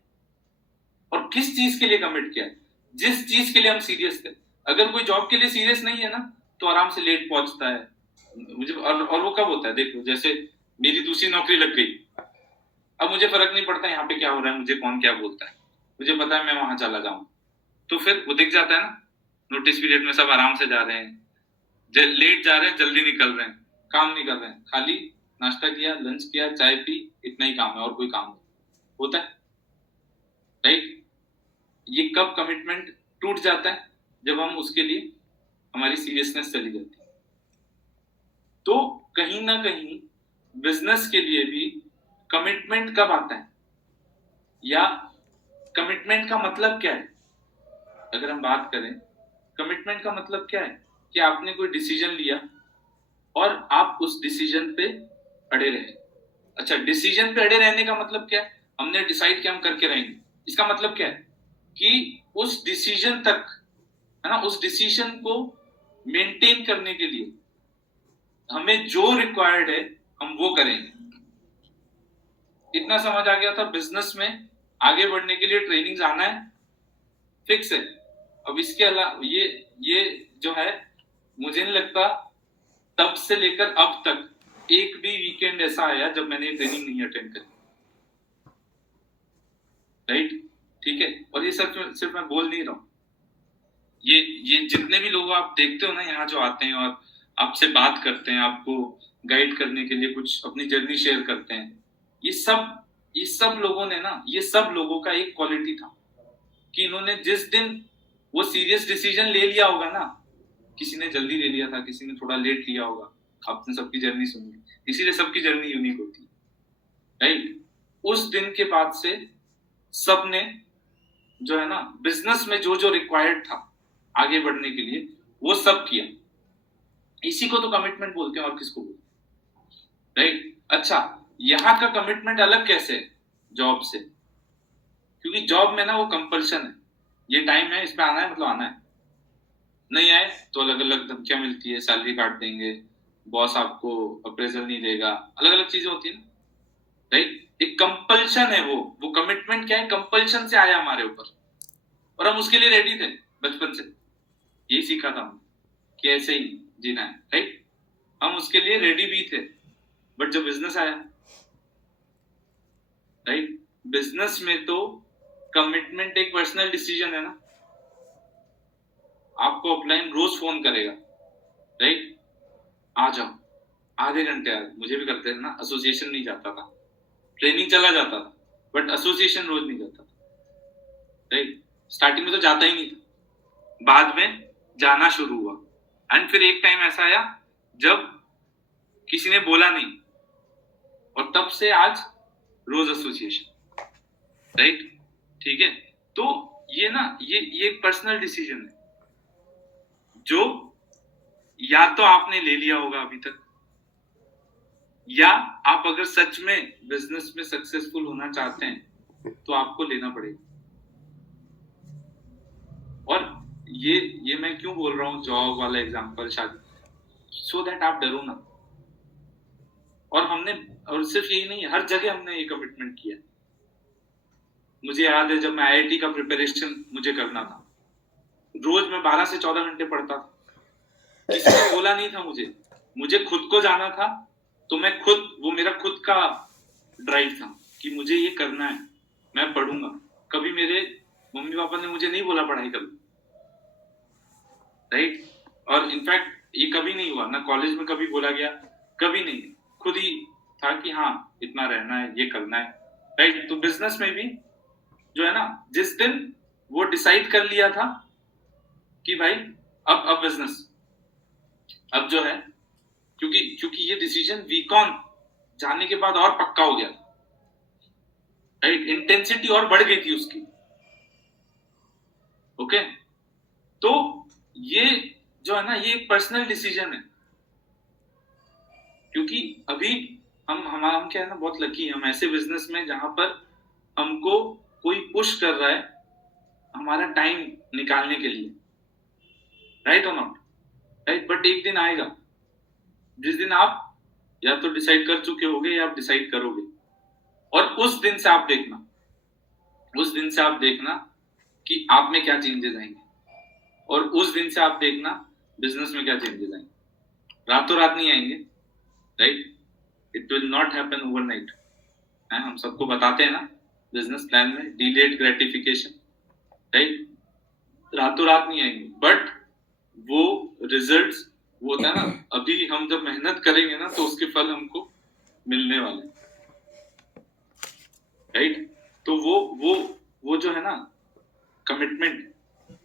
और किस चीज के लिए कमिट किया है? जिस चीज के लिए हम सीरियस थे। अगर कोई जॉब के लिए सीरियस नहीं है ना, तो आराम से लेट पहुंचता है। मुझे और वो कब होता है? देखो, जैसे मेरी दूसरी नौकरी लग गई, अब मुझे फर्क नहीं पड़ता यहाँ पे क्या हो रहा है, मुझे कौन क्या बोलता है, मुझे पता है मैं वहां चला जाऊं। तो फिर वो दिख जाता है ना, नोटिस पीरियड में सब आराम से जा रहे हैं, लेट जा रहे हैं, जल्दी निकल रहे हैं, काम नहीं कर रहे हैं, खाली नाश्ता किया, लंच किया, चाय पी, इतना ही काम है, और कोई काम नहीं होता है, राइट। ये कब कमिटमेंट टूट जाता है? जब हम उसके लिए, हमारी सीरियसनेस चली जाती है। तो कहीं ना कहीं बिजनेस के लिए भी कमिटमेंट कब आता है, या कमिटमेंट का मतलब क्या है? अगर हम बात करें, कमिटमेंट का मतलब क्या है? कि आपने कोई डिसीजन लिया और आप उस डिसीजन पे अड़े रहे। अच्छा, डिसीजन पे अड़े रहने का मतलब क्या है? हमने डिसाइड किया हम करके रहेंगे, इसका मतलब क्या है? कि उस डिसीजन तक, है ना, उस डिसीजन को मेंटेन करने के लिए हमें जो रिक्वायर्ड है हम वो करेंगे। इतना समझ आ गया था। बिजनेस में आगे बढ़ने के लिए ट्रेनिंग आना है, फिक्स है। अब इसके अलावा ये जो है, मुझे नहीं लगता तब से लेकर अब तक एक भी वीकेंड ऐसा आया जब मैंने ट्रेनिंग नहीं अटेंड करी, राइट? ठीक है। और ये सिर्फ मैं बोल नहीं रहा हूं, ये जितने भी लोग आप देखते हो ना यहाँ जो आते हैं और आपसे बात करते हैं, आपको गाइड करने के लिए कुछ अपनी जर्नी शेयर करते हैं, ये सब लोगों ने ना, ये सब लोगों का एक क्वालिटी था कि इन्होंने जिस दिन वो सीरियस डिसीजन ले लिया होगा ना, किसी ने जल्दी ले लिया था, किसी ने थोड़ा लेट लिया होगा, आपने सबकी जर्नी सुनी, इसीलिए सबकी जर्नी यूनिक होती है, राइट? उस दिन के बाद से सबने जो है ना बिजनेस में जो जो रिक्वायर्ड था आगे बढ़ने के लिए वो सब किया। इसी को तो कमिटमेंट बोलते हैं, और किसको बोलते हैं, राइट? अच्छा, यहाँ का कमिटमेंट अलग कैसे है जॉब से? क्योंकि जॉब में ना वो कंपल्शन है, ये टाइम है, इसमें आना है मतलब आना है, नहीं आए तो अलग अलग धमकियां मिलती है, सैलरी काट देंगे, बॉस आपको अप्रेजल नहीं देगा, अलग अलग चीजें होती है ना, राइट? एक कंपल्शन है, वो कमिटमेंट क्या है, कंपल्शन से आया हमारे ऊपर, और हम उसके लिए रेडी थे बचपन से, यही सीखा था हमने कि ऐसे ही जीना है, राइट? हम उसके लिए रेडी भी थे। बट जब बिजनेस आया, राइट, बिजनेस में तो कमिटमेंट एक पर्सनल डिसीजन है ना। आपको अपलाइन रोज फोन करेगा, राइट, आ जाओ, आधे घंटे आ, मुझे भी करते थे ना, एसोसिएशन नहीं जाता था, ट्रेनिंग चला जाता था, बट एसोसिएशन रोज नहीं जाता था, राइट? स्टार्टिंग में तो जाता ही नहीं था, बाद में जाना शुरू हुआ, एंड फिर एक टाइम ऐसा आया जब किसी ने बोला नहीं, और तब से आज रोज एसोसिएशन, राइट? ठीक है। तो ये ना, ये एक पर्सनल डिसीजन है जो या तो आपने ले लिया होगा अभी तक, या आप अगर सच में बिजनेस में सक्सेसफुल होना चाहते हैं तो आपको लेना पड़ेगा। और ये मैं क्यों बोल रहा हूँ जॉब वाला एग्जांपल, शादी, सो दैट आप डरो ना। और सिर्फ यही नहीं, हर जगह हमने ये कमिटमेंट किया। मुझे याद है जब मैं आईआईटी का प्रिपरेशन मुझे करना था, रोज मैं 12 से 14 घंटे पढ़ता था, किसी ने बोला नहीं था मुझे खुद को जाना था, तो मैं खुद, वो मेरा खुद का ड्राइव था कि मुझे ये करना है, मैं पढ़ूंगा। कभी मेरे मम्मी पापा ने मुझे नहीं बोला पढ़ाई करो, राइट? और इनफैक्ट ये कभी नहीं हुआ ना, कॉलेज में कभी बोला गया, कभी नहीं, खुद ही था कि हाँ इतना रहना है, ये करना है, राइट? तो बिजनेस में भी जो है ना, जिस दिन वो डिसाइड कर लिया था कि भाई अब बिजनेस, अब जो है, क्योंकि ये डिसीजन वीकॉन जाने के बाद और पक्का हो गया, राइट? इंटेंसिटी और बढ़ गई थी उसकी, ओके? तो ये जो है ना, ये एक पर्सनल डिसीजन है, क्योंकि अभी हम क्या है ना, बहुत लकी हैं, हम ऐसे बिजनेस में जहां पर हमको कोई पुश कर रहा है हमारा टाइम निकालने के लिए, राइट और नॉट, राइट? बट एक दिन आएगा जिस दिन आप या तो डिसाइड कर चुके होगे या आप डिसाइड करोगे, और उस दिन से आप देखना कि आप में क्या चेंजेस आएंगे, और उस दिन से आप देखना बिजनेस में क्या चेंजेस आएंगे। रातों रात नहीं आएंगे, right? It will not happen overnight. हम सबको बताते हैं ना बिजनेस प्लान में, डिलेड ग्रेटिफिकेशन, राइट? रातों रात नहीं आएंगे, बट वो रिजल्ट्स, वो होता है ना, अभी हम जब मेहनत करेंगे ना तो उसके फल हमको मिलने वाले, राइट? तो वो जो है ना कमिटमेंट,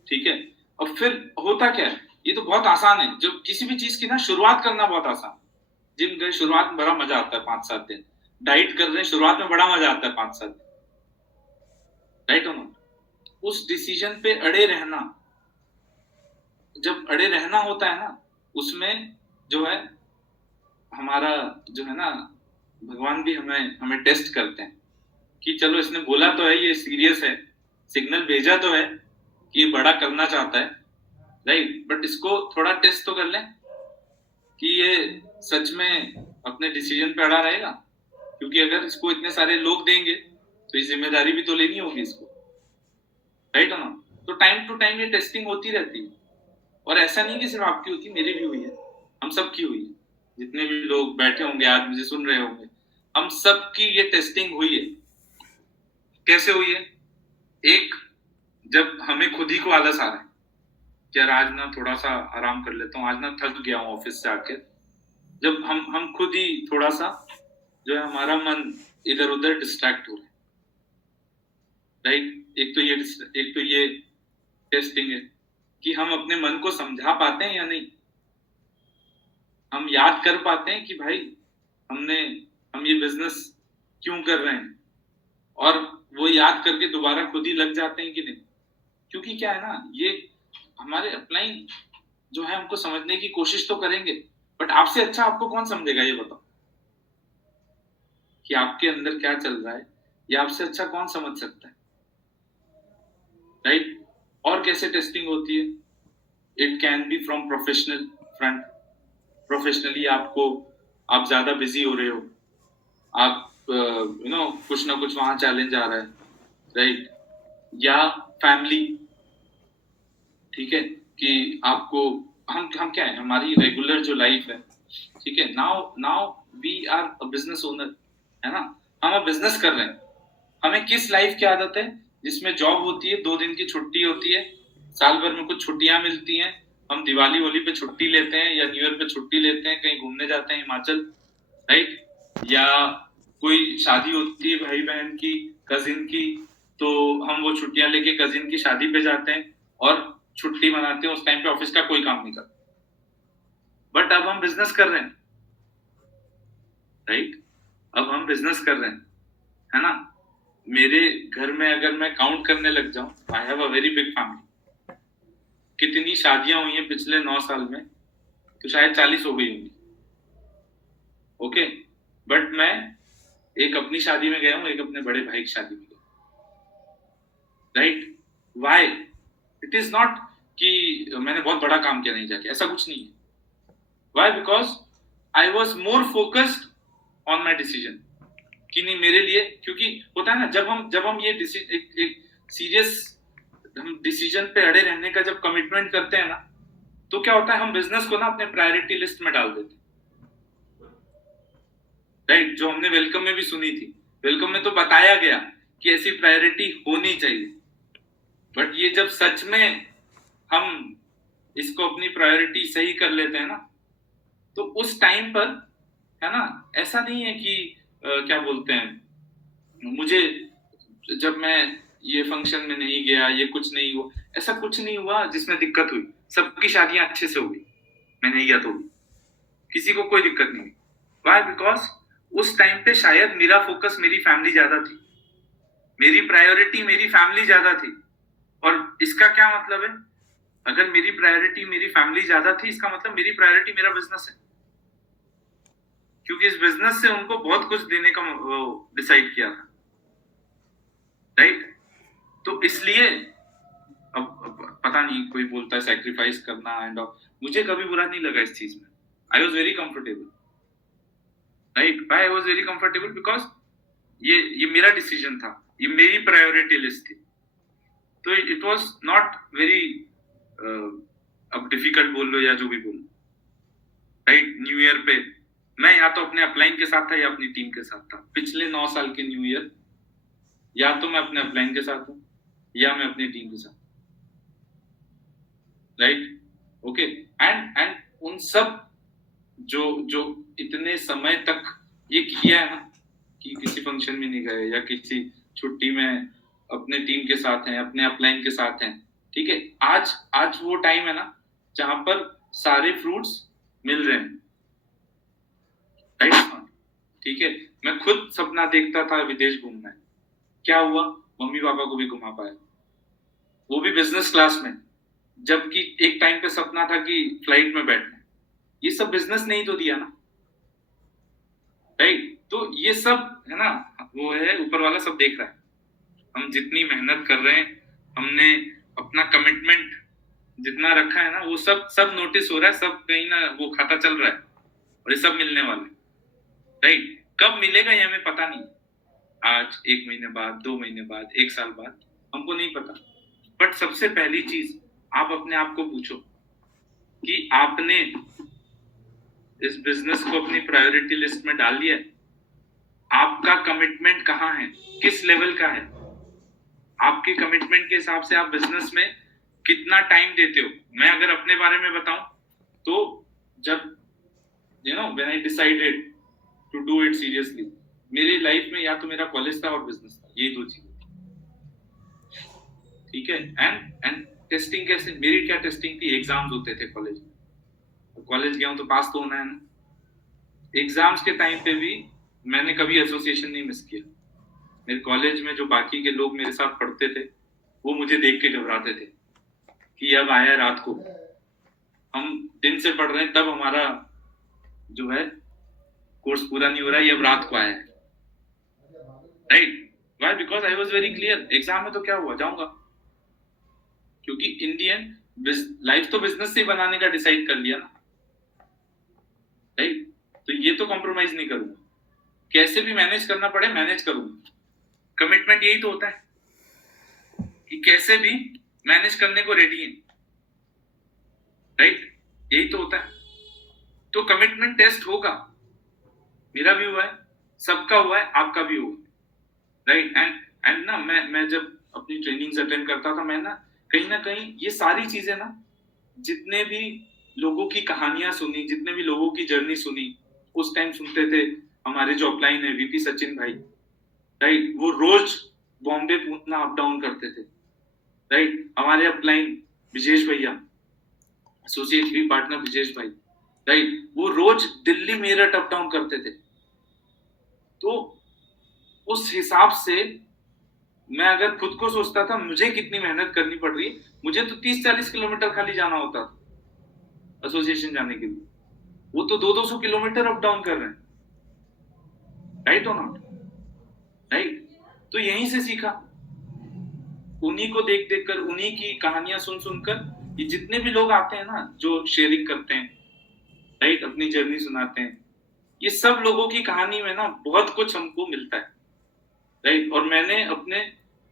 ठीक है? और फिर होता क्या है, ये तो बहुत आसान है, जब किसी भी चीज की ना शुरुआत करना बहुत आसान। जिम गए, शुरुआत में बड़ा मजा आता है 5-7 दिन, डाइट कर रहे हैं, शुरुआत में बड़ा मजा आता है 5-7 दिन, राइट और नॉट? उस डिसीजन पे अड़े रहना, जब अड़े रहना होता है ना, उसमें जो है हमारा जो है ना, भगवान भी हमें टेस्ट करते हैं कि चलो इसने बोला तो है, ये सीरियस है, सिग्नल भेजा तो है कि ये बड़ा करना चाहता है, राइट? बट इसको थोड़ा टेस्ट तो कर लें कि ये सच में अपने डिसीजन पे अड़ा रहेगा, क्योंकि अगर इसको इतने सारे लोग देंगे तो ये जिम्मेदारी भी तो लेनी होगी इसको, राइट ना। तो टाइम टू टाइम ये टेस्टिंग होती रहती है, और ऐसा नहीं कि सिर्फ आपकी होती, मेरी भी हुई है, हम सब की हुई है, जितने भी लोग बैठे होंगे आज मुझे सुन रहे होंगे, हम सब की ये टेस्टिंग हुई है। कैसे हुई है? एक, जब हमें खुद ही को आलस आ रहा है कि यार आज ना थोड़ा सा आराम कर लेता हूँ, आज ना थक गया हूँ ऑफिस से आके, जब हम खुद ही थोड़ा सा जो है हमारा मन इधर उधर डिस्ट्रैक्ट हो रहा है, राइट। एक तो ये टेस्टिंग है कि हम अपने मन को समझा पाते हैं या नहीं, हम याद कर पाते हैं कि भाई हम ये बिजनेस क्यों कर रहे हैं, और वो याद करके दोबारा खुद ही लग जाते हैं कि नहीं। क्योंकि क्या है ना, ये हमारे अपलाइन जो है हमको समझने की कोशिश तो करेंगे, बट आपसे अच्छा आपको कौन समझेगा, ये बताओ कि आपके अंदर क्या चल रहा है, ये आपसे अच्छा कौन समझ सकता है, राइट। और कैसे टेस्टिंग होती है? It can be from professional front. Professionally आप ज्यादा बिजी हो रहे हो, आप कुछ ना कुछ वहां चैलेंज आ रहा है, राइट। या फैमिली, ठीक है, कि आपको हम क्या है, हमारी रेगुलर जो लाइफ है, ठीक है, now we are a business owner, है ना, हम अब बिजनेस कर रहे हैं। हमें किस लाइफ की आदत है जिसमें जॉब होती है, 2 दिन की छुट्टी होती है, साल भर में कुछ छुट्टियां मिलती हैं, हम दिवाली होली पे छुट्टी लेते हैं या न्यू ईयर पे छुट्टी लेते हैं, कहीं घूमने जाते हैं हिमाचल, राइट। या कोई शादी होती है भाई बहन की, कजिन की, तो हम वो छुट्टियां लेके कजिन की शादी पे जाते हैं और छुट्टी मनाते हैं, उस टाइम पे ऑफिस का कोई काम नहीं करते। बट अब हम बिजनेस कर रहे हैं, राइट, अब हम बिजनेस कर रहे हैं, है ना। मेरे घर में अगर मैं काउंट करने लग जाऊं, I have a very big family, कितनी शादियां हुई हैं पिछले 9 साल में, तो शायद 40 हो गई होंगी, ओके। बट मैं एक अपनी शादी में गया हूं, एक अपने बड़े भाई की शादी में गया, right. Why? It is not कि मैंने बहुत बड़ा काम किया नहीं जाके, ऐसा कुछ नहीं है। Why? Because I was more focused on my decision, कि नहीं मेरे लिए, क्योंकि होता है ना, जब हम ये एक सीरियस हम डिसीजन पे अड़े रहने का जब कमिटमेंट करते हैं ना, तो क्या होता है, हम बिजनेस को ना अपने प्रायोरिटी लिस्ट में डाल देते हैं, राइट। जो हमने वेलकम में भी सुनी थी, वेलकम में तो बताया गया कि ऐसी प्रायोरिटी होनी चाहिए, बट ये जब सच में हम इसको अपनी प्रायोरिटी सही कर लेते हैं ना, तो उस टाइम पर, है ना, ऐसा नहीं है कि क्या बोलते हैं, मुझे जब मैं ये फंक्शन में नहीं गया, ये कुछ नहीं हुआ, ऐसा कुछ नहीं हुआ जिसमें दिक्कत हुई, सबकी शादियां अच्छे से हुई, मैं नहीं गया तो भी किसी को कोई दिक्कत नहीं हुई। वाई? बिकॉज उस टाइम पे शायद मेरा फोकस मेरी फैमिली ज्यादा थी, मेरी प्रायोरिटी मेरी फैमिली ज्यादा थी। और इसका क्या मतलब है, अगर मेरी प्रायोरिटी मेरी फैमिली ज्यादा थी, इसका मतलब मेरी प्रायोरिटी मेरा बिजनेस है, क्योंकि इस बिजनेस से उनको बहुत कुछ देने का डिसाइड किया था, राइट। तो इसलिए अब पता नहीं, कोई बोलता है सैक्रिफाइस करना एंड मुझे कभी बुरा नहीं लगा इस चीज में, I was very comfortable, right. I was very comfortable because ये मेरा डिसीजन था, ये मेरी प्रायोरिटी लिस्ट थी, तो इट वॉज नॉट वेरी, अब डिफिकल्ट बोल लो या जो भी बोलो, राइट। न्यू ईयर पे मैं या तो अपने अपलाइन के साथ था या अपनी टीम के साथ था, पिछले 9 साल के न्यू ईयर या तो मैं अपने अपलाइन के साथ हूं या मैं अपनी टीम के साथ, राइट, ओके। एंड उन सब जो इतने समय तक ये किया है ना, कि किसी फंक्शन में नहीं गए या किसी छुट्टी में अपने टीम के साथ हैं, अपने अपलाइन के साथ हैं, ठीक है, आज वो टाइम है ना जहां पर सारे फ्रूट्स मिल रहे हैं, राइट, ठीक है। मैं खुद सपना देखता था विदेश घूमना है, क्या हुआ, मम्मी पापा को भी घुमा पाया, वो भी बिजनेस क्लास में, जबकि एक टाइम पे सपना था कि फ्लाइट में बैठना। ये सब बिजनेस ने ही तो दिया ना, राइट। तो ये सब है ना, वो है ऊपर वाला सब देख रहा है, हम जितनी मेहनत कर रहे हैं, हमने अपना कमिटमेंट जितना रखा है ना, वो सब नोटिस हो रहा है, सब कहीं ना वो खाता चल रहा है, और ये सब मिलने वाला है, राइट? कब मिलेगा ये हमें पता नहीं, आज, 1 महीने बाद, 2 महीने बाद, 1 साल बाद, हमको नहीं पता। बट सबसे पहली चीज आप अपने आप को पूछो कि आपने इस बिजनेस को अपनी प्रायोरिटी लिस्ट में डाल दिया है? आपका कमिटमेंट कहाँ है, किस लेवल का है? आपके कमिटमेंट के हिसाब से आप बिजनेस में कितना टाइम देते हो? मैं अगर अपने बारे में बताऊं तो जब when I decided to do it seriously, मेरी लाइफ में या तो मेरा कॉलेज था और बिजनेस था, यही दो चीजें, ठीक है? एंड टेस्टिंग कैसे, मेरी क्या टेस्टिंग थी, एग्जाम्स होते थे कॉलेज में, कॉलेज गया हूं तो पास तो होना है ना। एग्जाम्स के टाइम पे भी मैंने कभी एसोसिएशन नहीं मिस किया। मेरे कॉलेज में जो बाकी के लोग मेरे साथ पढ़ते थे वो मुझे देख के घबराते थे कि अब आया रात को, हम दिन से पढ़ रहे हैं तब हमारा जो है कोर्स पूरा नहीं हो रहा है, ये अब रात को आया है, right? Why? Because I was very clear, exam में तो क्या हुआ, जाऊंगा, क्योंकि इंडियन लाइफ तो बिजनेस से बनाने का डिसाइड कर लिया ना, राइट? तो ये तो कॉम्प्रोमाइज नहीं करूंगा, कैसे भी मैनेज करना पड़े मैनेज करूंगा। कमिटमेंट यही तो होता है कि कैसे भी मैनेज करने को रेडी है, राइट? यही तो होता है। तो कमिटमेंट टेस्ट होगा, मेरा भी हुआ है, सबका हुआ है, आपका भी हुआ, राइट? एंड ना मैं जब अपनी ट्रेनिंग्स अटेंड करता था, मैं ना कहीं ये सारी चीजें ना, जितने भी लोगों की कहानियां सुनी, जितने भी लोगों की जर्नी सुनी, उस टाइम सुनते थे हमारे जो अपलाइन है वीपी सचिन भाई, राइट? वो रोज बॉम्बे पूना अप डाउन करते थे, राइट? हमारे अपलाइन विजेश भैया, एसोसिएट भी पार्टनर विजेश भाई, राइट? वो रोज दिल्ली मेरठ अप डाउन करते थे। तो उस हिसाब से मैं अगर खुद को सोचता था मुझे कितनी मेहनत करनी पड़ रही है, मुझे तो 30-40 किलोमीटर खाली जाना होता था एसोसिएशन जाने के लिए, वो तो 200-200 किलोमीटर अप डाउन कर रहे हैं, राइट और नॉट, राइट? तो यहीं से सीखा, उन्हीं को देख देख कर, उन्हीं की कहानियां सुन सुनकर, ये जितने भी लोग आते हैं ना जो शेयरिंग करते हैं, राइट, अपनी जर्नी सुनाते हैं, ये सब लोगों की कहानी में ना बहुत कुछ हमको मिलता है, राइट? और मैंने अपने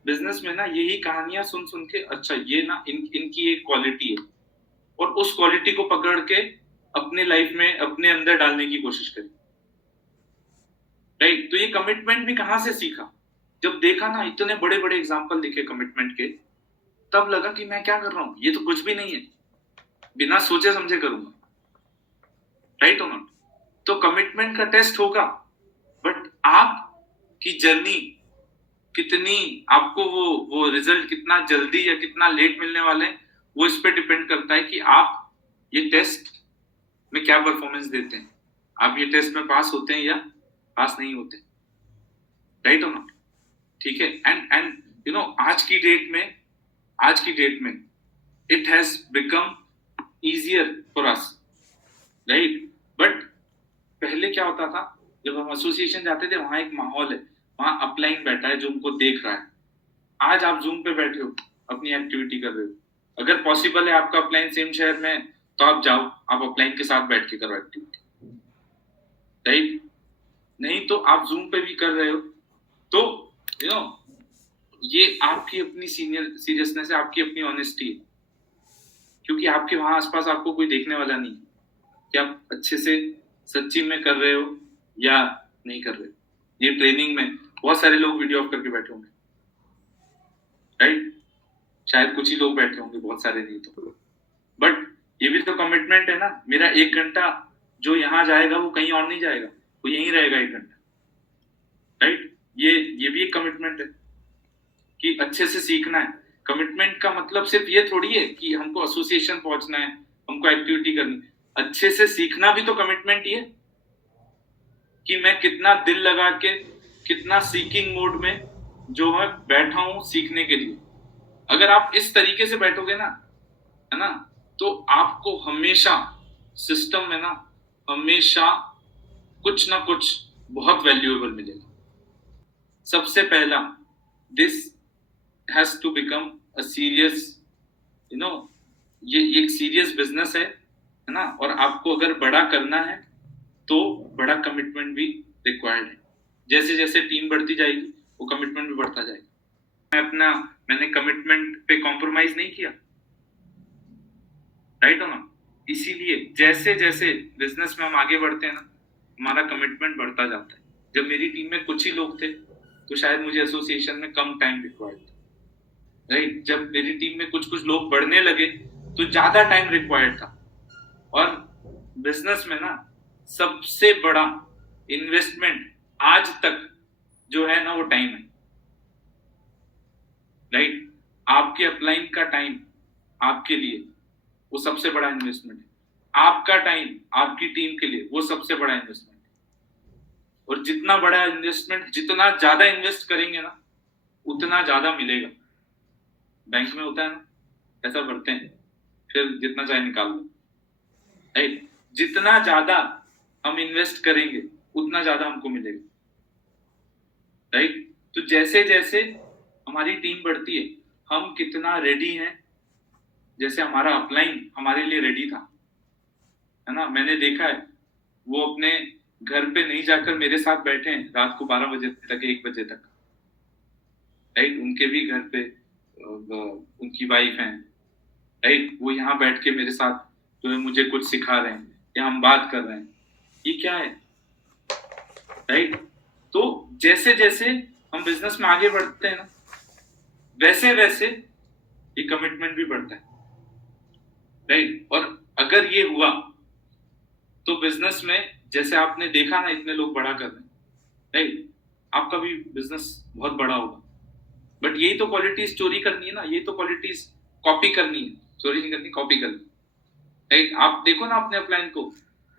बिजनेस में ना यही कहानियां सुन सुन के, अच्छा ये ना इनकी एक क्वालिटी है, और उस क्वालिटी को पकड़ के अपने लाइफ में अपने अंदर डालने की कोशिश करी, राइट? तो ये कमिटमेंट भी कहां से सीखा, जब देखा ना इतने बड़े बड़े एग्जाम्पल दिखे कमिटमेंट के, तब लगा कि मैं क्या कर रहा हूं, ये तो कुछ भी नहीं है, बिना सोचे समझे करूंगा, राइट और नॉट? तो कमिटमेंट का टेस्ट होगा, बट आपकी जर्नी कितनी, आपको वो रिजल्ट कितना जल्दी या कितना लेट मिलने वाले हैं, वो इस पे डिपेंड करता है कि आप ये टेस्ट में क्या परफॉर्मेंस देते हैं, आप ये टेस्ट में पास होते हैं या पास नहीं होते, राइट और नॉट? ठीक है? एंड आज की डेट में it has become easier for us, right? But पहले क्या होता था, जब हम एसोसिएशन जाते थे, वहां एक माहौल है, वहां अपलाइन बैठा है जो उनको देख रहा है। आज आप जूम पे बैठे हो, अपनी एक्टिविटी कर रहे हो, अगर पॉसिबल है आपका अपलाइन सेम शहर में, तो आप जाओ, आप अपलाइन के साथ बैठ के करो एक्टिविटी, राइट? नहीं तो आप जूम पे भी कर रहे हो, तो ये आपकी अपनी सीरियसनेस है, आपकी अपनी ऑनेस्टी है, क्योंकि आपके वहां आसपास आपको कोई देखने वाला नहीं कि आप अच्छे से सच्ची में कर रहे हो या नहीं कर रहे हो। ये ट्रेनिंग में बहुत सारे लोग वीडियो ऑफ करके बैठे होंगे, राइट? शायद कुछ ही लोग बैठे होंगे, बहुत सारे नहीं तो, बट ये भी तो कमिटमेंट है ना, मेरा 1 घंटा जो यहाँ जाएगा वो कहीं और नहीं जाएगा, वो यहीं रहेगा 1 घंटा, राइट? ये भी एक कमिटमेंट है कि अच्छे से सीखना है। कमिटमेंट का मतलब सिर्फ ये थोड़ी है कि हमको एसोसिएशन पहुंचना है, हमको एक्टिविटी करनी, अच्छे से सीखना भी तो कमिटमेंट ही है कि मैं कितना दिल लगा के, कितना सीकिंग मोड में जो है बैठा हूं सीखने के लिए। अगर आप इस तरीके से बैठोगे ना, है ना, तो आपको हमेशा सिस्टम में ना हमेशा कुछ ना कुछ बहुत वैल्यूएबल मिलेगा। सबसे पहला, this has to become a serious, ये एक सीरियस बिजनेस है ना, और आपको अगर बड़ा करना है बड़ा कमिटमेंट भी रिक्वायर्ड है। जैसे जैसे टीम बढ़ती जाएगी वो कमिटमेंट भी बढ़ता जाएगा। मैंने कमिटमेंट पे कॉम्प्रोमाइज नहीं किया, राइट हो ना। इसीलिए जैसे जैसे बिजनेस में हम आगे बढ़ते हैं ना, हमारा कमिटमेंट बढ़ता जाता है। जब मेरी टीम में कुछ ही लोग थे तो शायद मुझे एसोसिएशन में कम टाइम रिक्वायर्ड था, राइट। जब मेरी टीम में कुछ कुछ लोग बढ़ने लगे तो ज्यादा टाइम रिक्वायर्ड था। और बिजनेस में ना सबसे बड़ा इन्वेस्टमेंट आज तक जो है ना वो टाइम है, राइट। आपके अपलाइन का टाइम आपके लिए वो सबसे बड़ा इन्वेस्टमेंट है। आपका टाइम आपकी टीम के लिए वो सबसे बड़ा इन्वेस्टमेंट है। और जितना बड़ा इन्वेस्टमेंट, जितना ज्यादा इन्वेस्ट करेंगे ना उतना ज्यादा मिलेगा। बैंक में होता है ना, पैसा भरते हैं फिर जितना चाहे निकाल लो, राइट। जितना ज्यादा हम इन्वेस्ट करेंगे उतना ज्यादा हमको मिलेगा, राइट। तो जैसे जैसे हमारी टीम बढ़ती है हम कितना रेडी हैं, जैसे हमारा अपलाइन हमारे लिए रेडी था, है ना। मैंने देखा है वो अपने घर पे नहीं जाकर मेरे साथ बैठे हैं रात को 12 बजे तक, 1 बजे तक, राइट। उनके भी घर पे उनकी वाइफ है, राइट। वो यहाँ बैठ के मेरे साथ जो है मुझे कुछ सिखा रहे हैं या हम बात कर रहे हैं। ये क्या है, राइट। तो जैसे जैसे हम बिजनेस में आगे बढ़ते हैं ना वैसे वैसे ये कमिटमेंट भी बढ़ता है, राइट। और अगर ये हुआ तो बिजनेस में जैसे आपने देखा ना इतने लोग बड़ा कर रहे हैं, राइट, आपका भी बिजनेस बहुत बड़ा होगा। बट यही तो क्वालिटीज चोरी करनी है ना, ये तो क्वालिटीज कॉपी करनी है, चोरी नहीं करनी, कॉपी करनी, राइट। आप देखो ना अपने अपलाइन को,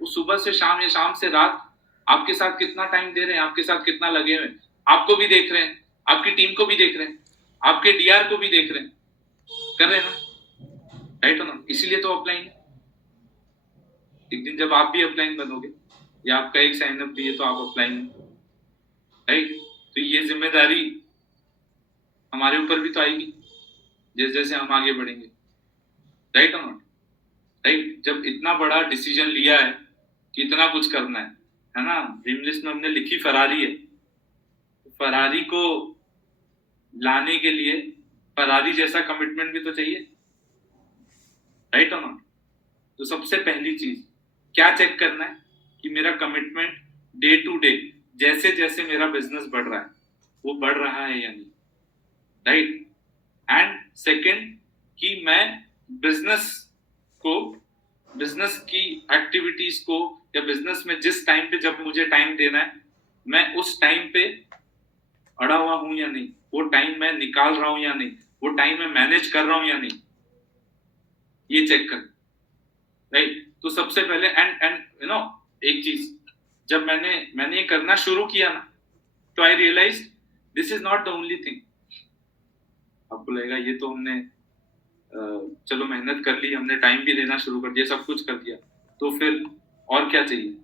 वो सुबह से शाम या शाम से रात आपके साथ कितना टाइम दे रहे हैं, आपके साथ कितना लगे हुए हैं, आपको भी देख रहे हैं, आपकी टीम को भी देख रहे हैं, आपके डीआर को भी देख रहे हैं, कर रहे हैं ना, राइट हो ना। इसीलिए तो अपलाइन है। एक दिन जब आप भी अपलाइन बनोगे या आपका एक साइन अप भी है तो आप अपलाइन है, राइट। तो ये जिम्मेदारी हमारे ऊपर भी तो आएगी जैसे जैसे हम आगे बढ़ेंगे, राइट हो ना, राइट। जब इतना बड़ा डिसीजन लिया है कि इतना कुछ करना है ना। ड्रीम लिस्ट में हमने लिखी फरारी है, फरारी को लाने के लिए फरारी जैसा कमिटमेंट भी तो चाहिए, राइट हो ना। तो सबसे पहली चीज क्या चेक करना है कि मेरा कमिटमेंट डे टू डे जैसे जैसे मेरा बिजनेस बढ़ रहा है वो बढ़ रहा है या नहीं, राइट। एंड सेकंड कि मैं बिजनेस की एक्टिविटीज को या बिजनेस में जिस टाइम पे जब मुझे टाइम देना है मैं उस टाइम पे अड़ा हुआ हूं या नहीं, वो टाइम मैं निकाल रहा हूं या नहीं, वो टाइम मैं मैनेज कर रहा हूं या नहीं, ये चेक कर, राइट। तो सबसे पहले एंड एक चीज, जब मैंने ये करना शुरू किया ना तो I realise this is not the only thing. आपको लगेगा ये तो हमने चलो मेहनत कर ली, हमने टाइम भी देना शुरू कर दिया, सब कुछ कर दिया, तो फिर और क्या चाहिए।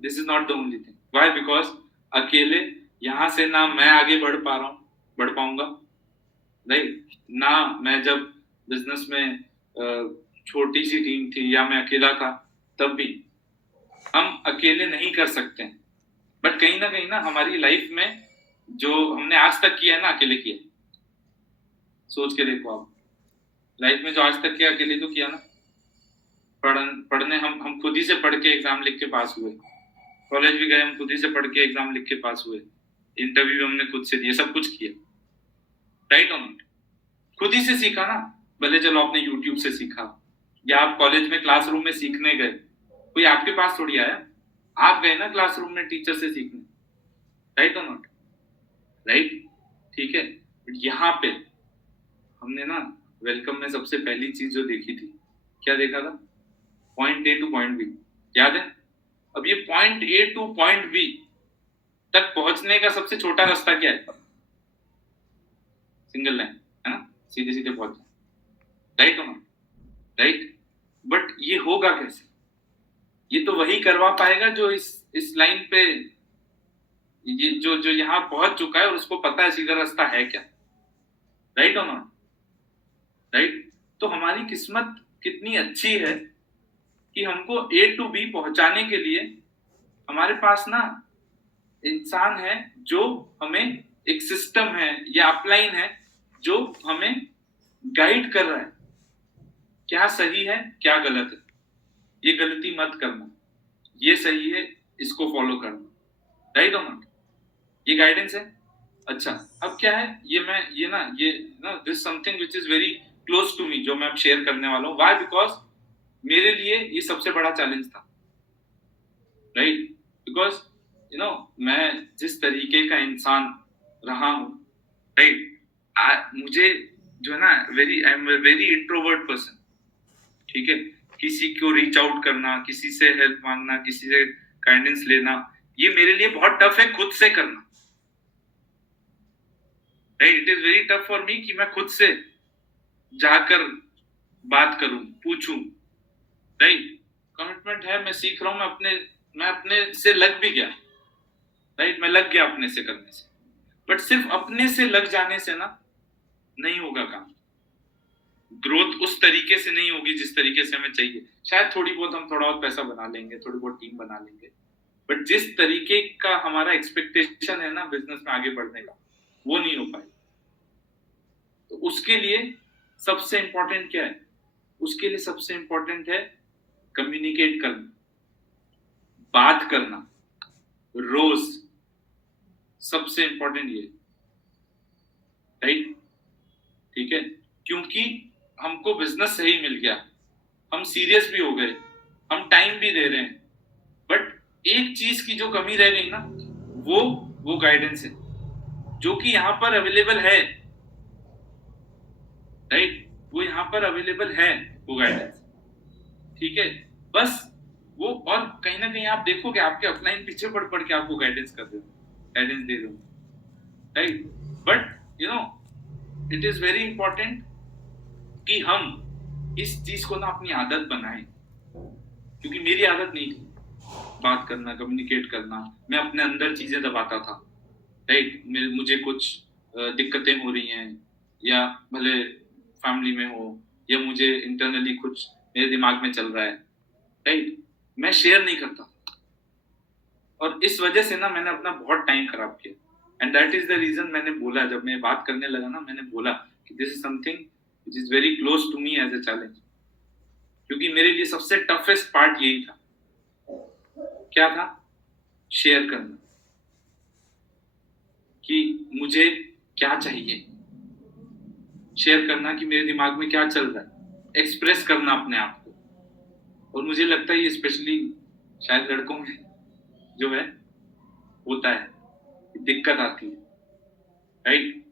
This is not the only thing. Why? Because अकेले यहाँ से ना मैं आगे बढ़ पाऊंगा, राइट। ना मैं जब बिजनेस में छोटी सी टीम थी या मैं अकेला था तब भी हम अकेले नहीं कर सकते हैं। बट कहीं ना हमारी लाइफ में जो हमने आज तक किया है ना अकेले किया। सोच के देखो आप, लाइफ में जो आज तक किया अकेले तो किया ना। पढ़ने हम खुद ही से पढ़ के एग्जाम लिख के पास हुए, कॉलेज भी गए हम खुद ही से पढ़ के एग्जाम लिख के पास हुए, इंटरव्यू हमने खुद से दिए, सब कुछ किया, राइट और नॉट। खुद ही से सीखा ना, भले चलो आपने यूट्यूब से सीखा या आप कॉलेज में क्लासरूम में सीखने गए, कोई आपके पास थोड़ी आया, आप गए ना क्लासरूम में टीचर से सीखने, राइट और नॉट, राइट, ठीक है। यहाँ पे हमने ना वेलकम में सबसे पहली चीज जो देखी थी, क्या देखा था? Point A to point B, याद है? अब ये point A to point B तक पहुंचने का सबसे छोटा रास्ता क्या है? सिंगल लाइन, है ना, सीधे सीधे पहुंच जाए, राइट हो ना, राइट। बट ये होगा कैसे? ये तो वही करवा पाएगा जो इस लाइन पे ये जो यहाँ पहुंच चुका है और उसको पता है सीधा रास्ता है क्या, राइट हो ना, राइट। तो हमारी किस्मत कितनी अच्छी है कि हमको ए टू बी पहुंचाने के लिए हमारे पास ना इंसान है जो हमें, एक सिस्टम है या अपलाइन है जो हमें गाइड कर रहा है, क्या सही है क्या गलत है, ये गलती मत करना, ये सही है इसको फॉलो करना, राइट और नॉट, ये गाइडेंस है। अच्छा, अब क्या है, ये this something which is very close to me, जो मैं अब शेयर करने वाला हूँ। व्हाई? बिकॉज मेरे लिए ये सबसे बड़ा चैलेंज था, राइट? बिकॉज मैं जिस तरीके का इंसान रहा हूँ, राइट, मुझे जो है ना, I am very introvert person, ठीक है। किसी को रीच आउट करना, किसी से हेल्प मांगना, किसी से गाइडेंस लेना, ये मेरे लिए बहुत टफ है खुद से करना, right. It is very tough for me कि मैं खुद से जाकर बात करूं, पूछूं, राइट। कमिटमेंट है, मैं सीख रहा हूं, मैं अपने से लग भी गया, राइट, मैं लग गया अपने से करने से। बट सिर्फ अपने से लग जाने से ना नहीं होगा काम, ग्रोथ उस तरीके से नहीं होगी जिस तरीके से हमें चाहिए। शायद थोड़ी बहुत हम थोड़ा और पैसा बना लेंगे, थोड़ी बहुत टीम बना लेंगे, बट जिस तरीके का हमारा एक्सपेक्टेशन है ना बिजनेस में आगे बढ़ने का, वो नहीं हो पाएगा। तो उसके लिए सबसे इंपॉर्टेंट क्या है? उसके लिए सबसे इंपॉर्टेंट है कम्युनिकेट करना, बात करना रोज, सबसे इंपॉर्टेंट ये, राइट, ठीक है। क्योंकि हमको बिजनेस सही मिल गया, हम सीरियस भी हो गए, हम टाइम भी दे रहे हैं, बट एक चीज की जो कमी रह गई ना, वो गाइडेंस है, जो कि यहाँ पर अवेलेबल है, राइट, वो यहाँ पर अवेलेबल है, वो गाइडेंस, ठीक है। बस वो, और कहीं ना कहीं आप देखोगे आपके अपलाइन पीछे पड़ के आपको गाइडेंस कर दे, गाइडेंस दे दो, right. But it is very important कि हम इस चीज को ना अपनी आदत बनाएं, क्योंकि मेरी आदत नहीं थी बात करना, कम्युनिकेट करना। मैं अपने अंदर चीजें दबाता था, राइट। मुझे कुछ दिक्कतें हो रही हैं, या भले फैमिली में हो, या मुझे इंटरनली कुछ मेरे दिमाग में चल रहा है, राइट, मैं शेयर नहीं करता, और इस वजह से ना मैंने अपना बहुत टाइम खराब किया। And that is the reason, मैंने बोला, जब मैं बात करने लगा ना, मैंने बोला कि this is something which is very close to me as a challenge, क्योंकि मेरे लिए सबसे टफेस्ट पार्ट यही था। क्या था? शेयर करना, कि मुझे क्या चाहिए, शेयर करना कि मेरे दिमाग में क्या चल रहा है, एक्सप्रेस करना अपने आप को। और मुझे लगता है ये स्पेशली शायद लड़कों में जो है होता है, दिक्कत आती है, राइट,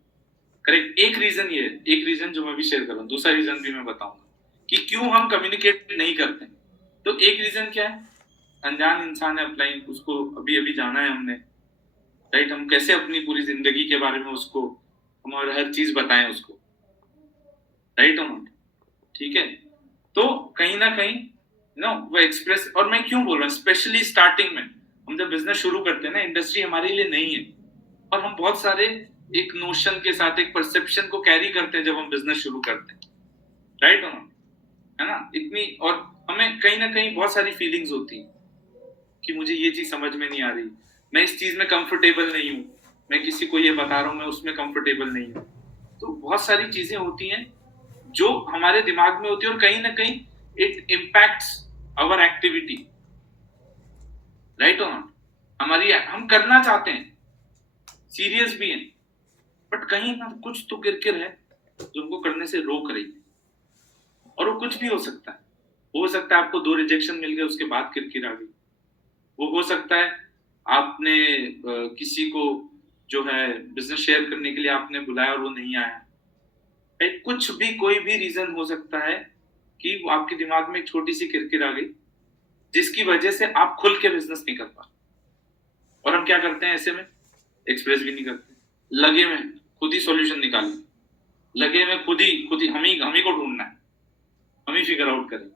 करेक्ट। एक रीजन ये है, एक रीजन जो मैं भी शेयर कर रहा हूँ, दूसरा रीजन भी मैं बताऊंगा कि क्यों हम कम्युनिकेट नहीं करते। तो एक रीजन क्या है, अनजान इंसान है अपलाइन, उसको अभी अभी जाना है हमने, राइट। हम कैसे अपनी पूरी जिंदगी के बारे में उसको, हम और हर चीज बताएं उसको, राइट और नॉट, ठीक है। तो कहीं ना कहीं वो एक्सप्रेस, और मैं क्यों बोल रहा हूँ, स्पेशली स्टार्टिंग में हम जब बिजनेस शुरू करते हैं ना, इंडस्ट्री हमारे लिए नहीं है, और हम बहुत सारे एक नोशन के साथ, एक परसेप्शन को कैरी करते हैं जब हम बिजनेस शुरू करते हैं, राइट और नॉट, है ना, इतनी, और हमें कहीं ना कहीं बहुत सारी फीलिंग्स होती हैं कि मुझे ये चीज समझ में नहीं आ रही, मैं इस चीज में कंफर्टेबल नहीं हूँ, मैं किसी को ये बता रहा हूँ, मैं उसमें कंफर्टेबल नहीं हूँ। तो बहुत सारी चीजें होती हैं जो हमारे दिमाग में होती है, और कहीं ना कहीं it impacts our activity, right और नॉट। हम करना चाहते हैं, सीरियस भी हैं, बट कहीं ना कुछ तो किरकिर है जो हमको करने से रोक रही है। और वो कुछ भी हो सकता है, हो सकता है आपको 2 रिजेक्शन मिल गए, उसके बाद किरकिर आ गई, वो हो सकता है आपने किसी को जो है बिजनेस शेयर करने के लिए आपने बुलाया और वो नहीं आया, कुछ भी, कोई भी रीजन हो सकता है कि वो आपके दिमाग में एक छोटी सी किरकिर आ गई, जिसकी वजह से आप खुल के बिजनेस नहीं कर पा। और हम क्या करते हैं ऐसे में, एक्सप्रेस भी नहीं करते, लगे में खुद ही सॉल्यूशन निकालें, लगे में खुद ही हम ही को ढूंढना है, हम ही फिगर आउट करेंगे,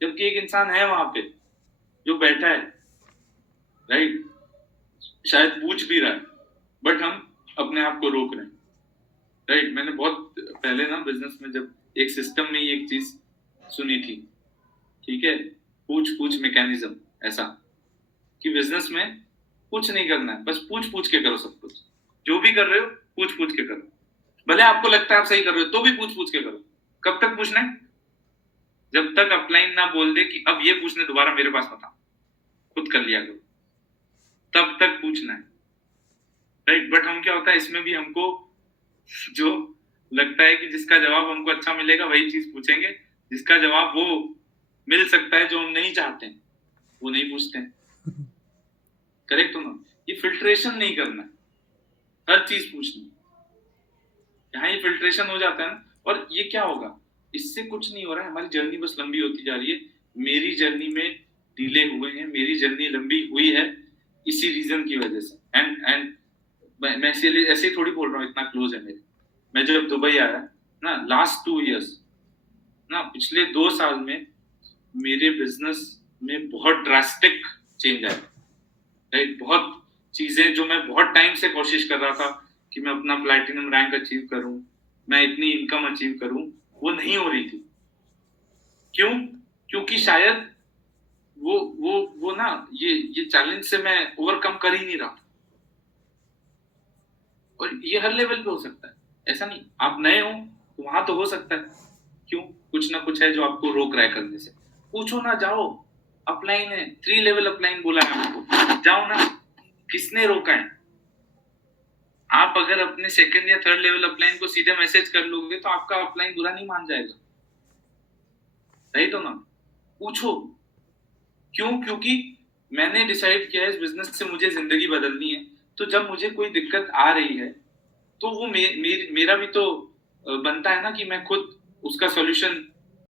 जबकि एक इंसान है वहां पे जो बैठा है, राइट, शायद पूछ भी रहा है, बट हम अपने आप को रोक रहे हैं, राइट। मैंने बहुत पहले ना बिजनेस में जब एक सिस्टम में एक चीज सुनी थी, ठीक है, पूछ मैकेनिज्म, ऐसा कि बिजनेस में कुछ नहीं करना है, बस पूछ पूछ के करो सब कुछ। जो भी कर रहे हो पूछ पूछ के करो, भले आपको लगता है आप सही कर रहे हो तो भी पूछ पूछ के करो। कब तक पूछना है? जब तक अपलाइन ना बोल दे कि अब ये पूछने दोबारा मेरे पास मत आओ, खुद कर लिया करो, तब तक पूछना है, राइट। बट हम क्या होता है इसमें भी हमको जो लगता है कि जिसका जवाब हमको अच्छा मिलेगा वही चीज पूछेंगे, जिसका जवाब वो मिल सकता है जो हम नहीं चाहते हैं वो नहीं पूछते हैं। करेक्ट हो ना? ये फिल्ट्रेशन नहीं करना है, हर चीज पूछनी। यहाँ ये फिल्ट्रेशन हो जाता है ना, और ये क्या होगा, इससे कुछ नहीं हो रहा है, हमारी जर्नी बस लंबी होती जा रही है। मेरी जर्नी में डिले हुए हैं, मेरी जर्नी लंबी हुई है इसी रीजन की वजह से। एंड मैं ऐसे थोड़ी बोल रहा हूँ, इतना क्लोज है मेरे। मैं जब दुबई आया ना, लास्ट 2 इयर्स ना, पिछले 2 साल में मेरे बिजनेस में बहुत ड्रास्टिक चेंज आया, राइट। बहुत चीजें जो मैं बहुत टाइम से कोशिश कर रहा था कि मैं अपना प्लैटिनम रैंक अचीव करूं, मैं इतनी इनकम अचीव करूं, वो नहीं हो रही थी। क्यों? क्योंकि शायद वो ना ये चैलेंज से मैं ओवरकम कर ही नहीं रहा। और ये हर लेवल पे हो सकता है, ऐसा नहीं आप नए हो तो वहां तो हो सकता है। क्यों? कुछ ना कुछ है जो आपको रोक रहा है करने से। पूछो ना, जाओ, अपलाइन है, 3 लेवल अपलाइन बोला है आपको, जाओ ना, किसने रोका है? आप अगर अपने सेकंड या थर्ड लेवल अपलाइन को सीधे मैसेज कर लोगे तो आपका अपलाइन बुरा नहीं मान जाएगा, राइट हो ना? पूछो। क्यों? क्योंकि मैंने डिसाइड किया है इस बिजनेस से मुझे जिंदगी बदलनी है। तो जब मुझे कोई दिक्कत आ रही है तो वो मेरा भी तो बनता है ना कि मैं खुद उसका सॉल्यूशन